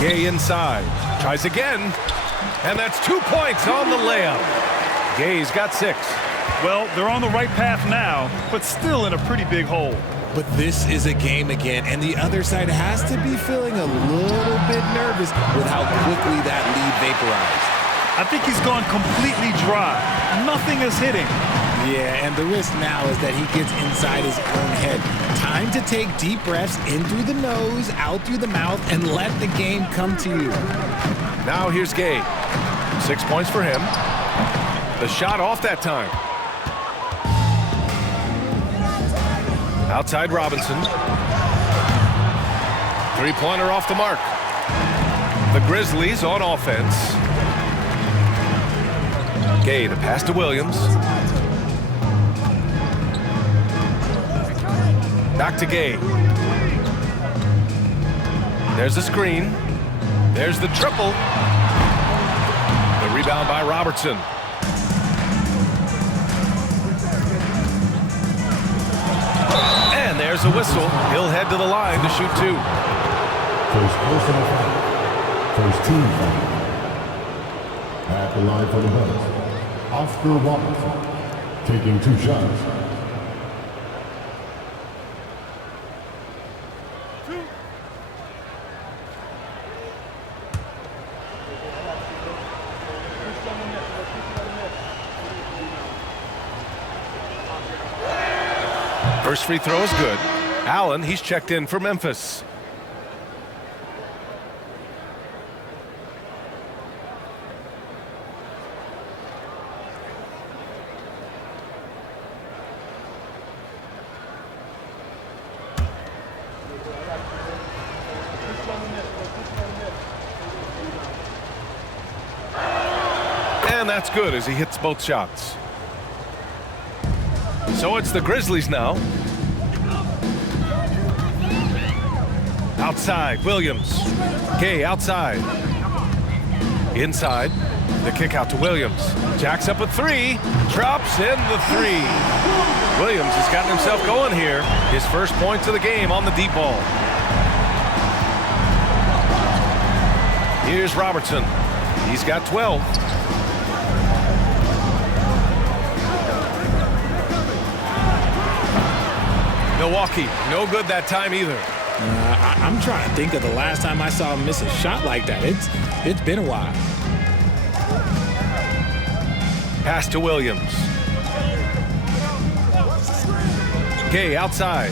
Gay inside. Tries again. And that's 2 points on the layup. Gay's got 6. Well, they're on the right path now, but still in a pretty big hole. But this is a game again, and the other side has to be feeling a little bit nervous with how quickly that lead vaporized. I think he's gone completely dry. Nothing is hitting. Yeah, and the risk now is that he gets inside his own head. Time to take deep breaths in through the nose, out through the mouth, and let the game come to you. Now here's Gay. 6 points for him. The shot off that time. Outside Robinson. Three-pointer off the mark. The Grizzlies on offense. Gay, the pass to Williams. Back to Gay. There's the screen. There's the triple. The rebound by Robertson. And there's a whistle. He'll head to the line to shoot 2. First personal foul. First team foul. At the line for the Bucks, Abdur-Rahim taking 2 shots. First free throw is good. Allen, he's checked in for Memphis. And that's good as he hits both shots. So it's the Grizzlies now. Outside, Williams. Gay outside. Inside. The kick out to Williams. Jacks up a three. Drops in the three. Williams has gotten himself going here. His first points of the game on the deep ball. Here's Robertson. He's got 12. Milwaukee, no good that time either. I'm trying to think of the last time I saw him miss a shot like that. It's been a while. Pass to Williams. Gay outside.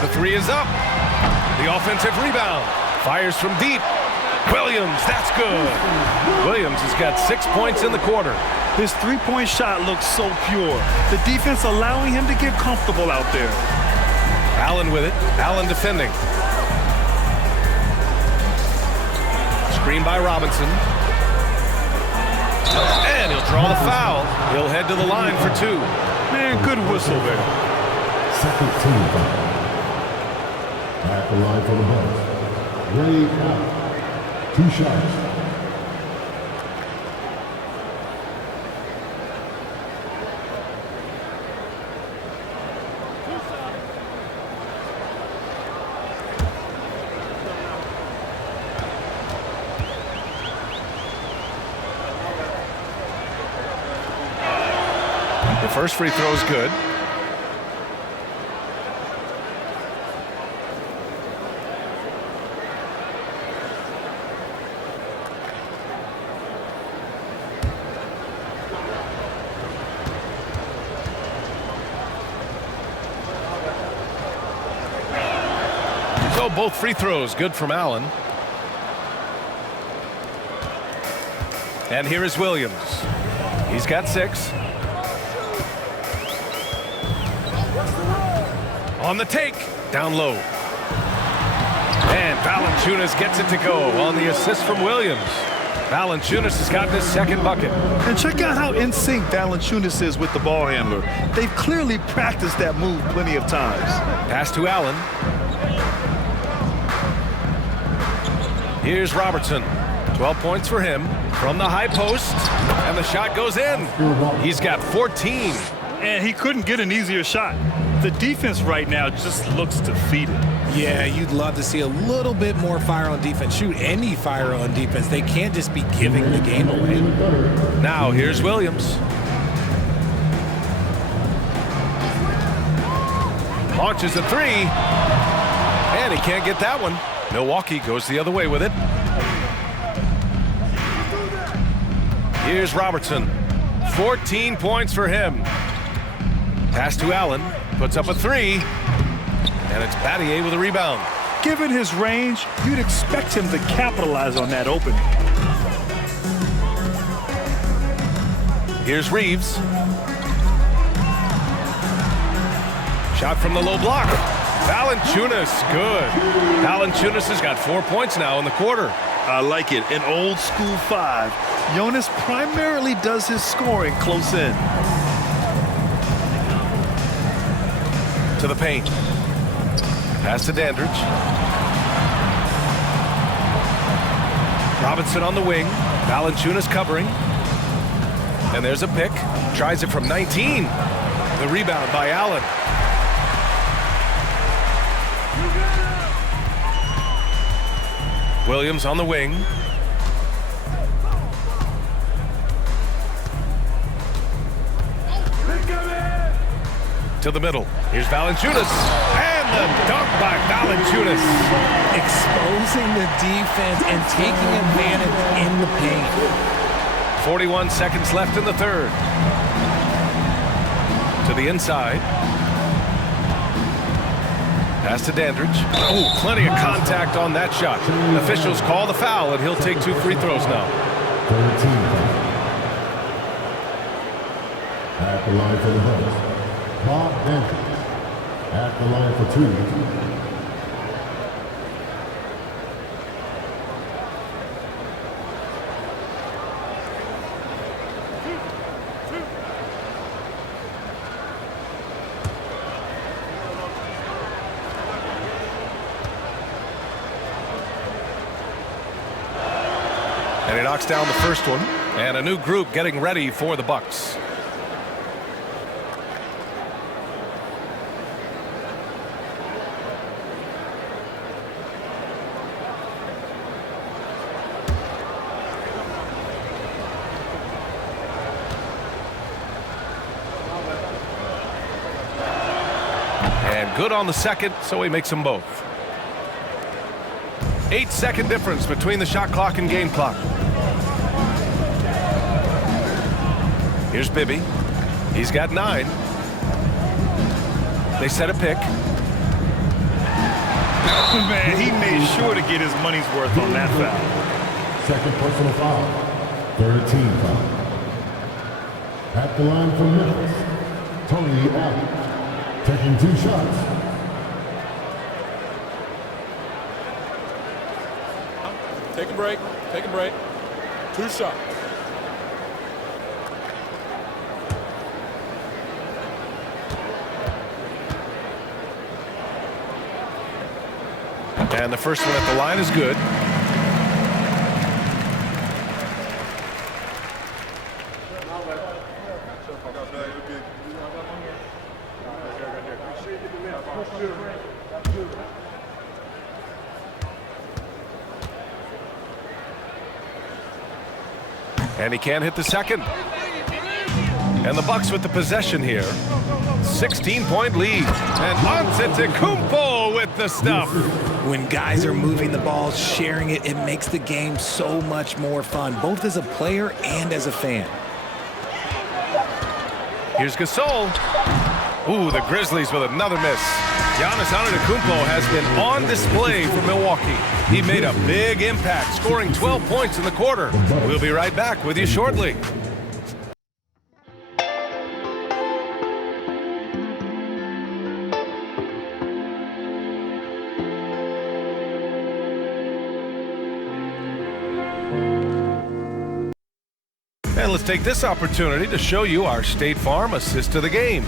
The three is up. The offensive rebound. Fires from deep. Williams, that's good. Williams has got 6 points in the quarter. His three-point shot looks so pure. The defense allowing him to get comfortable out there. Allen with it. Allen defending. Screen by Robinson. And he'll draw the foul. He'll head to the line for two. Man, good whistle there. Second team foul. At the line for the Bucks. Ray out. 2 shots. The first free throw is good. So both free throws good from Allen. And here is Williams. He's got 6. On the take, down low. And Valanciunas gets it to go on the assist from Williams. Valanciunas has gotten his second bucket. And check out how in sync Valanciunas is with the ball handler. They've clearly practiced that move plenty of times. Pass to Allen. Here's Robertson. 12 points for him from the high post. And the shot goes in. He's got 14. And he couldn't get an easier shot. The defense right now just looks defeated. Yeah, you'd love to see a little bit more fire on defense. Shoot, any fire on defense. They can't just be giving the game away. Now here's Williams. Launches a three. And he can't get that one. Milwaukee goes the other way with it. Here's Robertson. 14 points for him. Pass to Allen. Puts up a three. And it's Battier with a rebound. Given his range, you'd expect him to capitalize on that opening. Here's Reeves. Shot from the low block. Valanciunas, good. Valanciunas has got 4 points now in the quarter. I like it. In old school 5, Jonas primarily does his scoring close in. To the paint. Pass to Dandridge. Robinson on the wing. Valanciunas covering. And there's a pick. Tries it from 19. The rebound by Allen. Williams on the wing. To the middle. Here's Valanciunas. And the dunk by Valanciunas. Exposing the defense and taking advantage in the paint. 41 seconds left in the third. To the inside. Pass to Dandridge. Oh, plenty of contact on that shot. Officials call the foul, and he'll take 2 free throws now. 13 at the line for the Bucks. Bob Dandridge at the line for 2. And he knocks down the first one. And a new group getting ready for the Bucks. And good on the second, so he makes them both. 8-second difference between the shot clock and game clock. Here's Bibby. He's got 9. They set a pick. Man, he made sure to get his money's worth on that foul. Second personal foul. Third team foul. At the line from Memphis, Tony Allen, taking 2 shots. Take a break. Take a break. 2 shots. And the first one at the line is good. And he can't hit the second. And the Bucks with the possession here. 16-point lead. And Antetokounmpo with the stuff. When guys are moving the ball, sharing it, it makes the game so much more fun, both as a player and as a fan. Here's Gasol. Ooh, the Grizzlies with another miss. Giannis Antetokounmpo has been on display for Milwaukee. He made a big impact, scoring 12 points in the quarter. We'll be right back with you shortly. And let's take this opportunity to show you our State Farm assist to the game.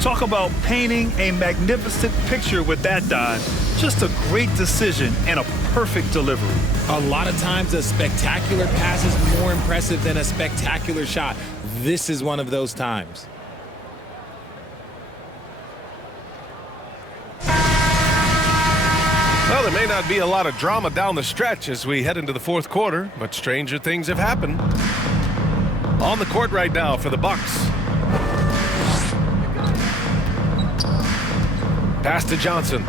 Talk about painting a magnificent picture with that dive. Just a great decision and a perfect delivery. A lot of times a spectacular pass is more impressive than a spectacular shot. This is one of those times. Well, there may not be a lot of drama down the stretch as we head into the fourth quarter, but stranger things have happened. On the court right now for the Bucks. Pass to Johnson.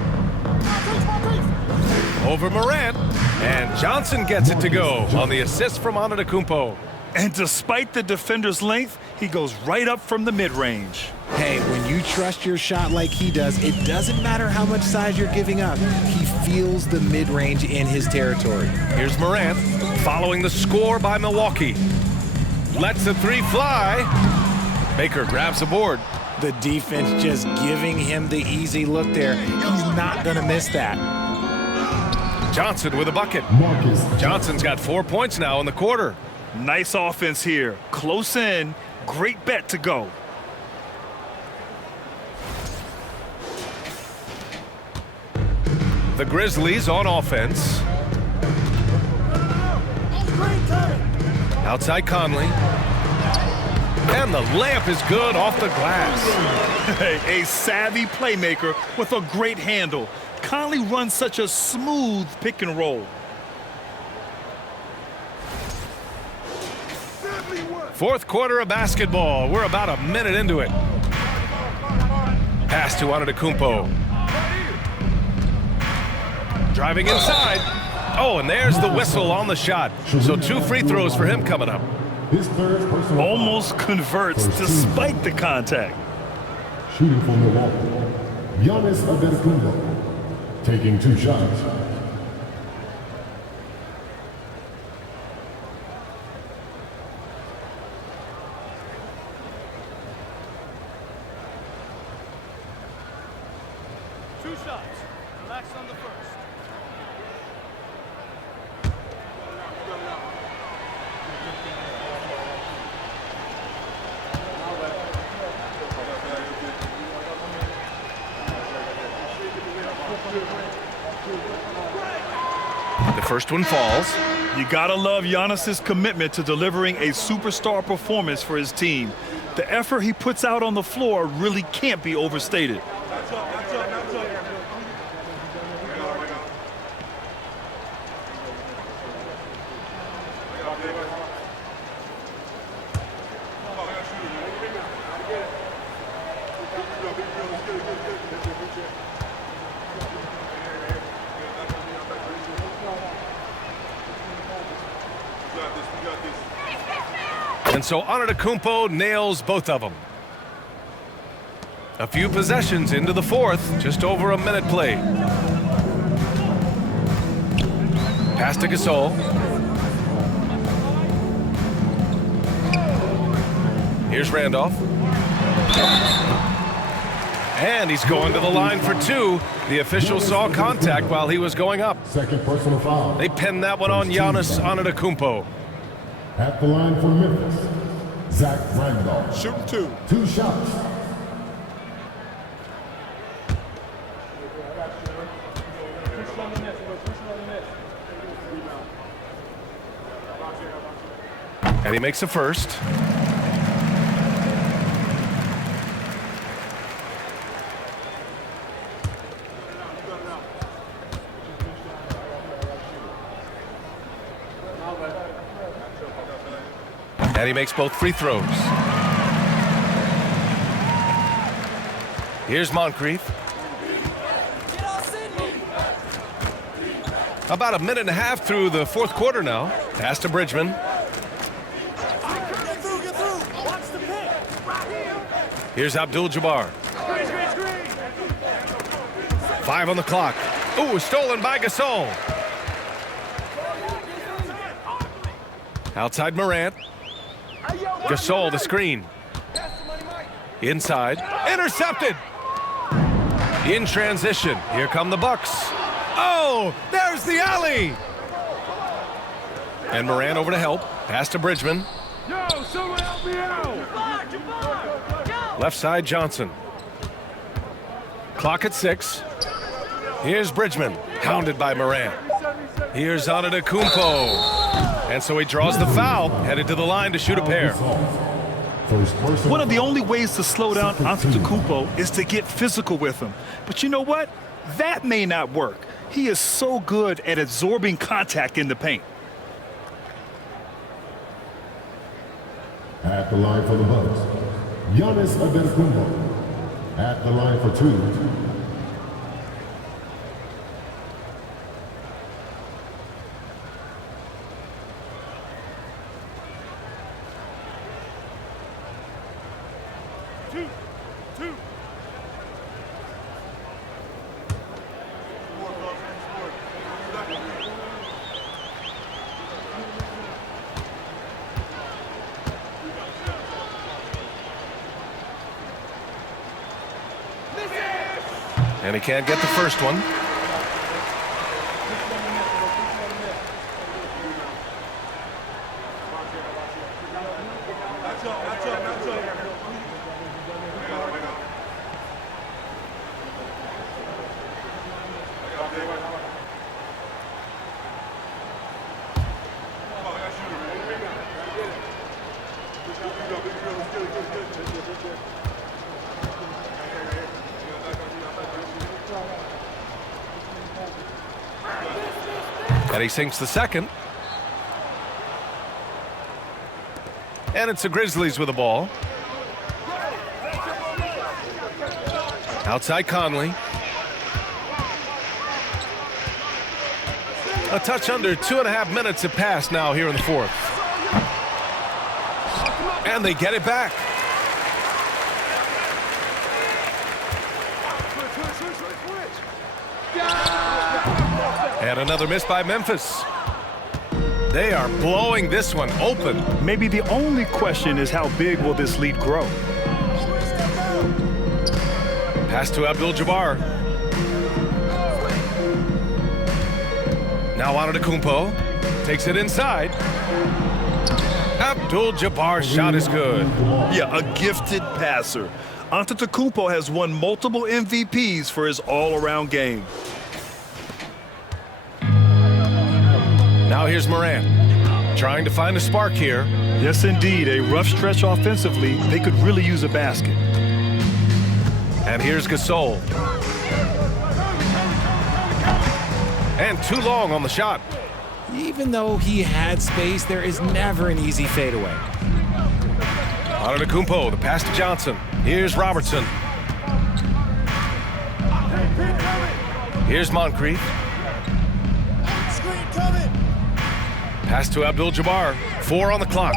Over Morant. And Johnson gets it to go on the assist from Antetokounmpo. And despite the defender's length, he goes right up from the mid-range. Hey, when you trust your shot like he does, it doesn't matter how much size you're giving up. He feels the mid-range in his territory. Here's Morant following the score by Milwaukee. Lets the 3 fly. Baker grabs the board. The defense just giving him the easy look there. He's not going to miss that. Johnson with a bucket. Johnson's got 4 points now in the quarter. Nice offense here. Close in. Great bet to go. The Grizzlies on offense. Outside Conley. And the layup is good off the glass. A savvy playmaker with a great handle. Conley runs such a smooth pick and roll. Fourth quarter of basketball. We're about a minute into it. Pass to Antetokounmpo. Driving inside. Oh, and there's the whistle on the shot. So 2 free throws for him coming up. Almost converts despite the contact. Shooting for Milwaukee, Giannis Antetokounmpo, taking 2 shots. Relax on the first. The First one falls. You gotta love Giannis's commitment to delivering a superstar performance for his team. The effort he puts out on the floor really can't be overstated. And so Antetokounmpo nails both of them. A few possessions into the fourth, just over a minute played. Pass to Gasol. Here's Randolph. And he's going to the line for two. The official saw contact while he was going up. Second personal foul. They pinned that one on Giannis Antetokounmpo. At the line for Memphis, Zach Randolph. Shooting two. 2 shots. And he makes a first. And he makes both free throws. Here's Moncrief. About a minute and a half through the fourth quarter now. Pass to Bridgman. Here's Abdul-Jabbar. 5 on the clock. Ooh, stolen by Gasol. Outside Morant. Gasol, the screen. Inside. Intercepted. In transition. Here come the Bucks. Oh, there's the alley. And Morant over to help. Pass to Bridgman. Yo, someone help me out. Left side, Johnson. Clock at 6. Here's Bridgman. Hounded by Morant. Here's Antetokounmpo. And so he draws the foul, headed to the line to shoot a pair. One of the only ways to slow down Antetokounmpo is to get physical with him. But you know what? That may not work. He is so good at absorbing contact in the paint. At the line for the Bucks, Giannis Antetokounmpo. At the line for 2. And he can't get the first one. And he sinks the second. And it's the Grizzlies with the ball. Outside Conley. A touch under 2.5 minutes have passed now here in the fourth. And they get it back. And another miss by Memphis. They are blowing this one open. Maybe the only question is how big will this lead grow? Pass to Abdul-Jabbar. Now Antetokounmpo takes it inside. Abdul-Jabbar's shot is good. Yeah, a gifted passer. Antetokounmpo has won multiple MVPs for his all-around game. here's Morant, trying to find a spark here. Yes, indeed. A rough stretch offensively. They could really use a basket. And here's Gasol. And too long on the shot. Even though he had space, there is never an easy fadeaway. Antetokounmpo, the pass to Johnson. Here's Robertson. Here's Moncrief. Pass to Abdul-Jabbar. 4 on the clock.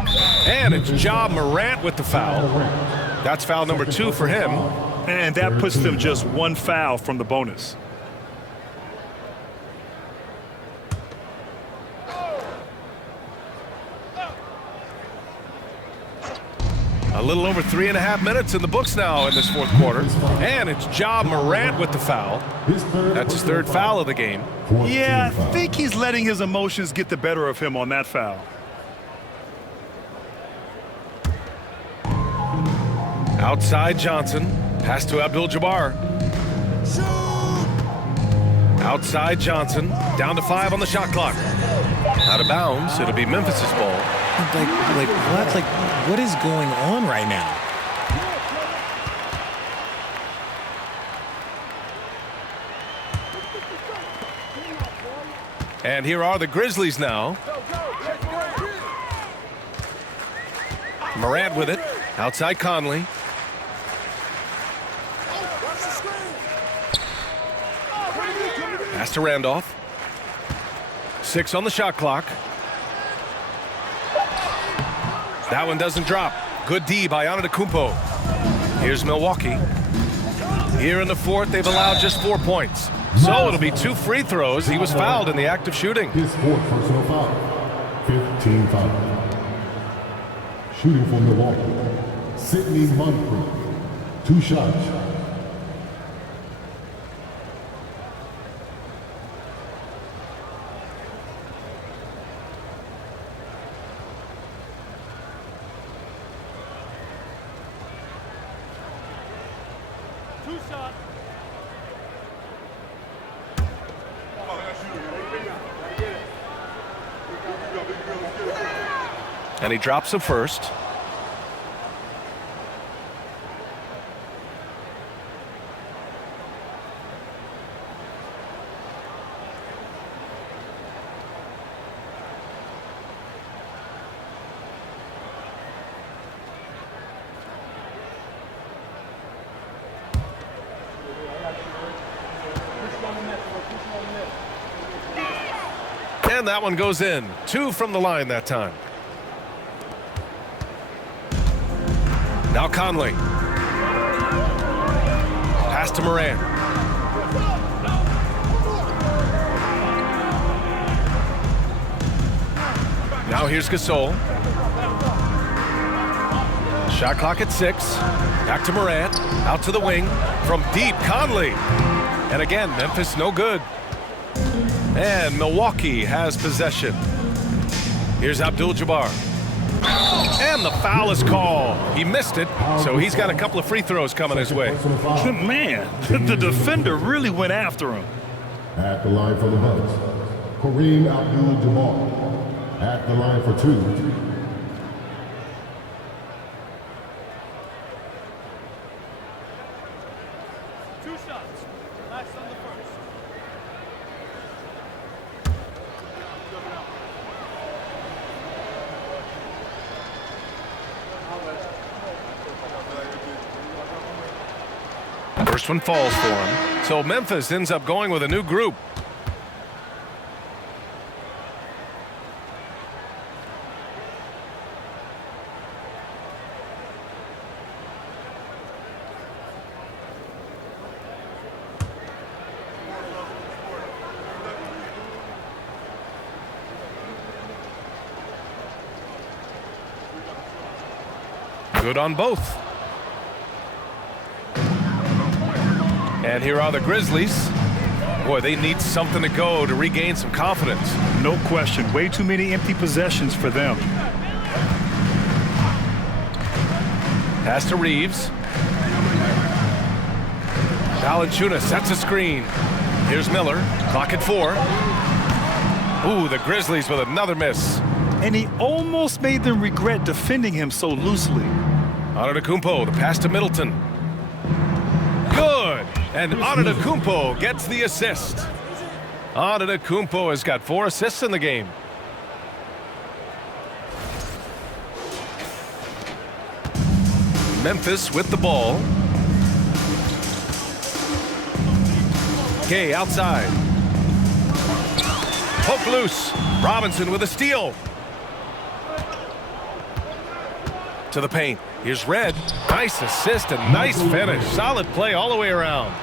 And it's Ja Morant with the foul. That's foul number 2 for him. And that puts them just 1 foul from the bonus. A little over 3.5 minutes in the books now in this fourth quarter. And it's Ja Morant with the foul. That's his 3rd foul of the game. Yeah, I think he's letting his emotions get the better of him on that foul. Outside Johnson. Pass to Abdul-Jabbar. Outside Johnson. Down to 5 on the shot clock. Out of bounds. It'll be Memphis's ball. Like what? Like, what is going on right now? And here are the Grizzlies now. Morant with it. Outside Conley. Pass to Randolph. 6 on the shot clock. That one doesn't drop. Good D by Antetokounmpo. Here's Milwaukee. Here in the fourth, they've allowed just 4 points. So it'll be 2 free throws. He was fouled in the act of shooting. His 4th personal foul. 15 foul. Shooting for Milwaukee. Sidney Moncrief. 2 shots. And he drops the first. And that one goes in. 2 from the line that time. Now Conley. Pass to Morant. Now here's Gasol. Shot clock at 6. Back to Morant. Out to the wing. From deep, Conley. And again, Memphis no good. And Milwaukee has possession. Here's Abdul-Jabbar. And the foul is called. He missed it, so he's got a couple of free throws coming his way. Man, the defender really went after him. At the line for the Bucks, Kareem Abdul-Jabbar. At the line for 2. First one falls for him. So Memphis ends up going with a new group. Good on both. And here are the Grizzlies. Boy, they need something to go to regain some confidence. No question. Way too many empty possessions for them. Pass to Reeves. Valanciunas sets a screen. Here's Miller. Clock at 4. Ooh, the Grizzlies with another miss. And he almost made them regret defending him so loosely. Antetokounmpo, the pass to Middleton. Good! And Antetokounmpo gets the assist. Antetokounmpo has got 4 assists in the game. Memphis with the ball. Gay outside. Poke loose. Robinson with a steal. To the paint. Here's Red. Nice assist and nice finish. Solid play all the way around.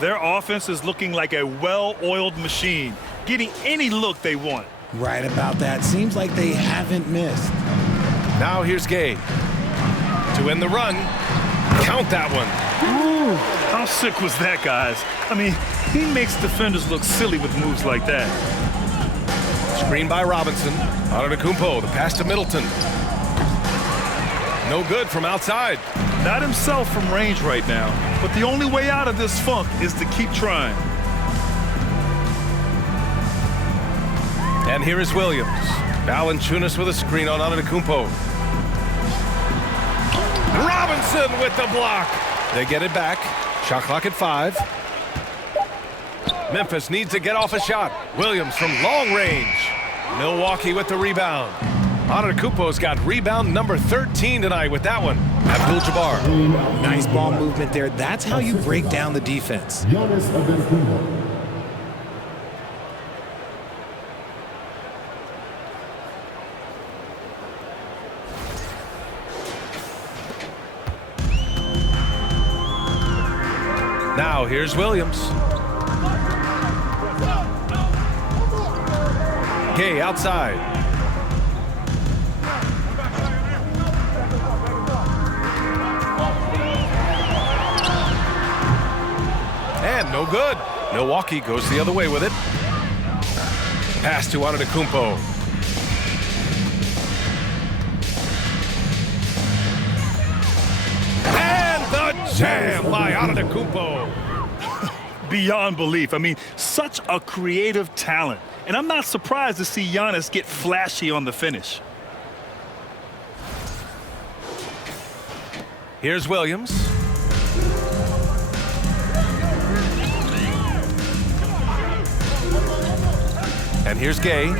Their offense is looking like a well-oiled machine, getting any look they want. Right about that. Seems like they haven't missed. Now here's Gay. To end the run. Count that one. Ooh, how sick was that, guys? I mean, he makes defenders look silly with moves like that. Screen by Robinson. Antetokounmpo, the pass to Middleton. No good from outside. Not himself from range right now, but the only way out of this funk is to keep trying. And here is Williams. Valanciunas with a screen on Antetokounmpo. Robinson with the block. They get it back. Shot clock at 5. Memphis needs to get off a shot. Williams from long range. Milwaukee with the rebound. Antetokounmpo's got rebound number 13 tonight with that one. Abdul-Jabbar. Nice ball movement there. That's how you break down the defense. Giannis Antetokounmpo. Now here's Williams. Gay outside. And no good. Milwaukee goes the other way with it. Pass to Antetokounmpo. And the jam by Antetokounmpo. Beyond belief. I mean, such a creative talent. And I'm not surprised to see Giannis get flashy on the finish. Here's Williams. And here's Gay.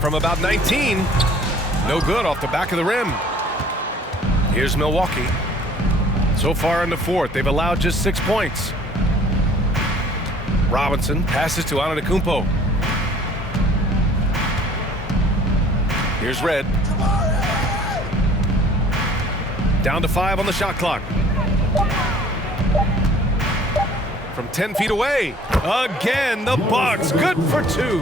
From about 19. No good off the back of the rim. Here's Milwaukee. So far in the fourth, they've allowed just 6 points. Robinson passes to Antetokounmpo. Here's Red. Down to 5 on the shot clock. From 10 feet away. Again, the Bucks. Good for 2.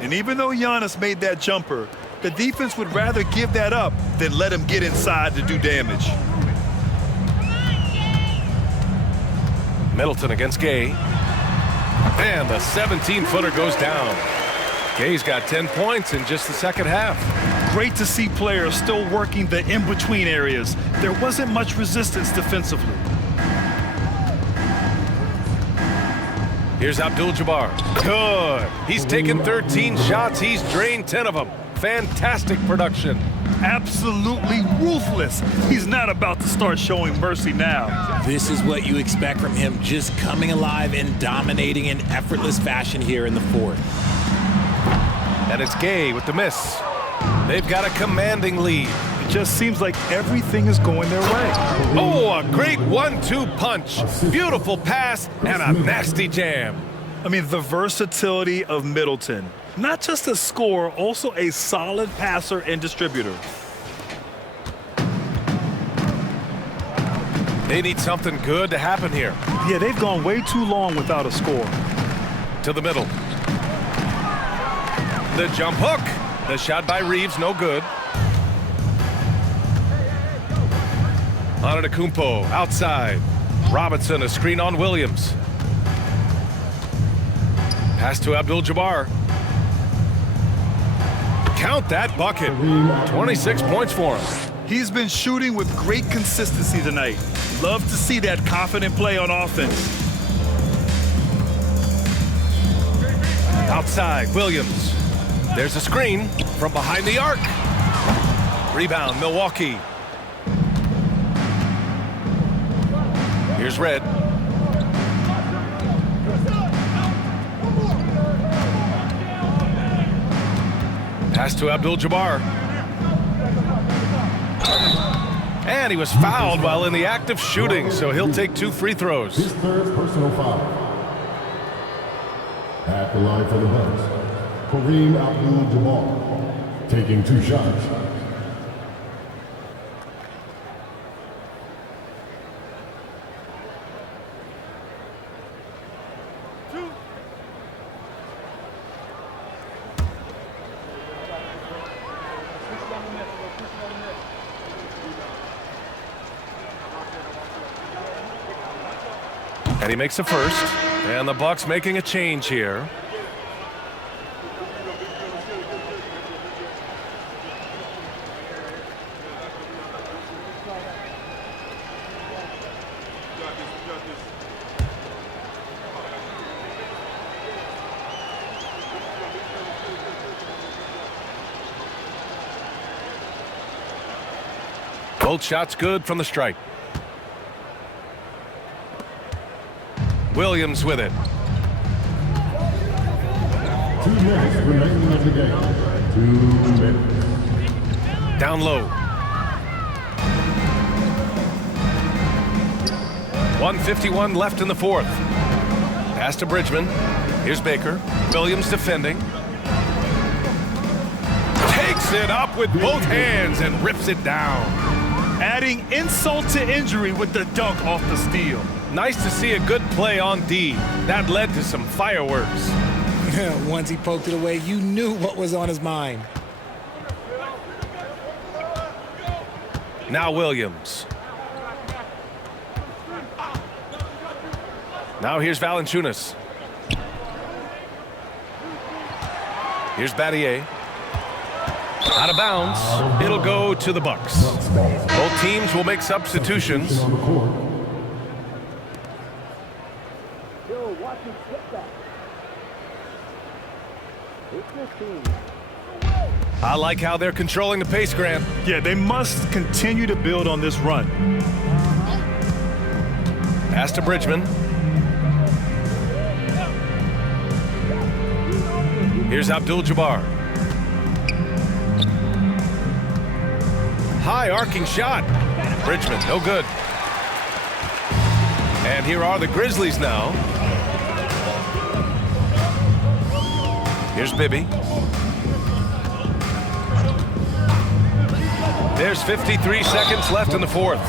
And even though Giannis made that jumper, the defense would rather give that up than let him get inside to do damage. Middleton against Gay. And the 17-footer goes down. Gay's got 10 points in just the second half. Great to see players still working the in-between areas. There wasn't much resistance defensively. Here's Abdul-Jabbar. Good. He's taken 13 shots. He's drained 10 of them. Fantastic production. Absolutely ruthless. He's not about to start showing mercy now. This is what you expect from him, just coming alive and dominating in effortless fashion here in the fourth. And it's Gay with the miss. They've got a commanding lead. It just seems like everything is going their way. Oh, a great 1-2 punch. Beautiful pass and a nasty jam. I mean, the versatility of Middleton. Not just a scorer, also a solid passer and distributor. They need something good to happen here. Yeah, they've gone way too long without a score. To the middle. The jump hook. The shot by Reeves, no good. Antetokounmpo outside. Robinson, a screen on Williams. Pass to Abdul-Jabbar. Count that bucket. 26 points for him. He's been shooting with great consistency tonight. Love to see that confident play on offense. Outside, Williams. There's a screen from behind the arc. Rebound, Milwaukee. Here's Red. Pass to Abdul-Jabbar. And he was fouled while in the act of shooting, so he'll take 2 free throws. His third personal foul. At the line for the Bucks, Kareem Abdul-Jabbar, taking 2 shots. And he makes the first, and the Bucks making a change here. Both shots good from the stripe. Williams with it. 2 minutes remaining in the game. 2 minutes. Down low. 1:51 left in the fourth. Pass to Bridgman. Here's Baker. Williams defending. Takes it up with both hands and rips it down. Adding insult to injury with the dunk off the steal. Nice to see a good play on D. That led to some fireworks. Once he poked it away, you knew what was on his mind. Now Williams. Now here's Valanciunas. Here's Battier. Out of bounds. It'll go to the Bucks. Both teams will make substitutions. On the court. I like how they're controlling the pace, Grant. Yeah, they must continue to build on this run. Pass to Bridgman. Here's Abdul-Jabbar. High arcing shot. Bridgman, no good. And here are the Grizzlies now. Here's Bibby. There's 53 seconds left in the fourth.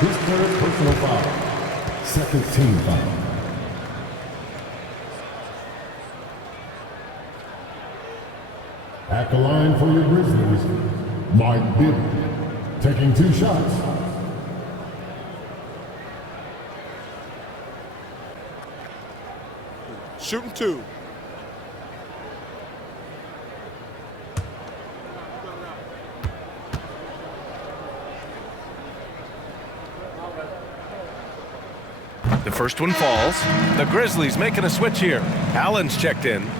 His third personal foul. Second team foul. At the line for your Grizzlies, Mike Bibby, taking 2 shots. Shooting 2. The first one falls. The Grizzlies making a switch here. Allen's checked in.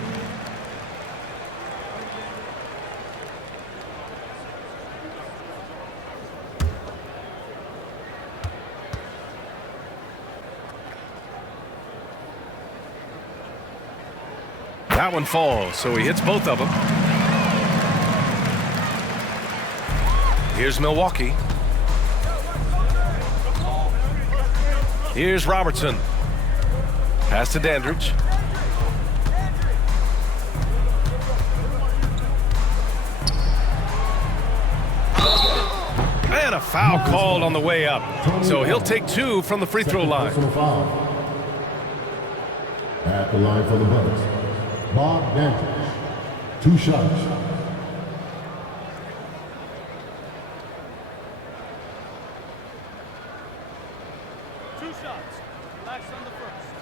That one falls, so he hits both of them. Here's Milwaukee. Here's Robertson. Pass to Dandridge. And a foul called on the way up. So he'll take 2 from the free throw line. At the line for the Bucks, Bob Dandridge, 2 shots. Relax on the first.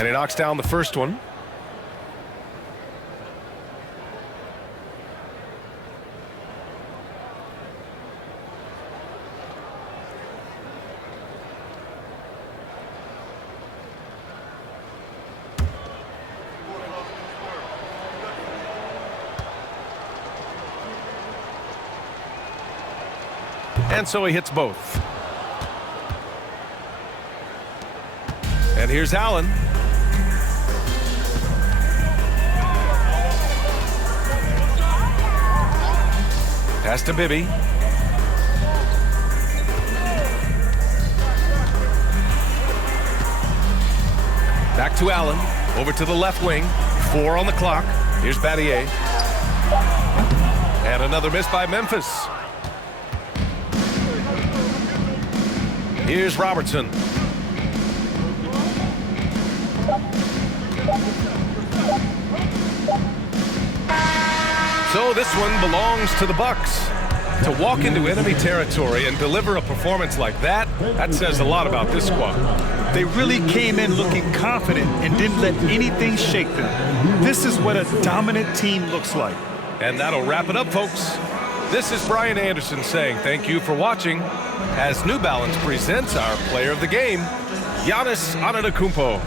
And he knocks down the first one. And so he hits both. And here's Allen. Pass to Bibby. Back to Allen. Over to the left wing. 4 on the clock. Here's Battier. And another miss by Memphis. Here's Robertson. So this one belongs to the Bucks. To walk into enemy territory and deliver a performance like that says a lot about this squad. They really came in looking confident and didn't let anything shake them. This is what a dominant team looks like. And that'll wrap it up, folks. This is Brian Anderson saying thank you for watching as New Balance presents our player of the game, Giannis Antetokounmpo.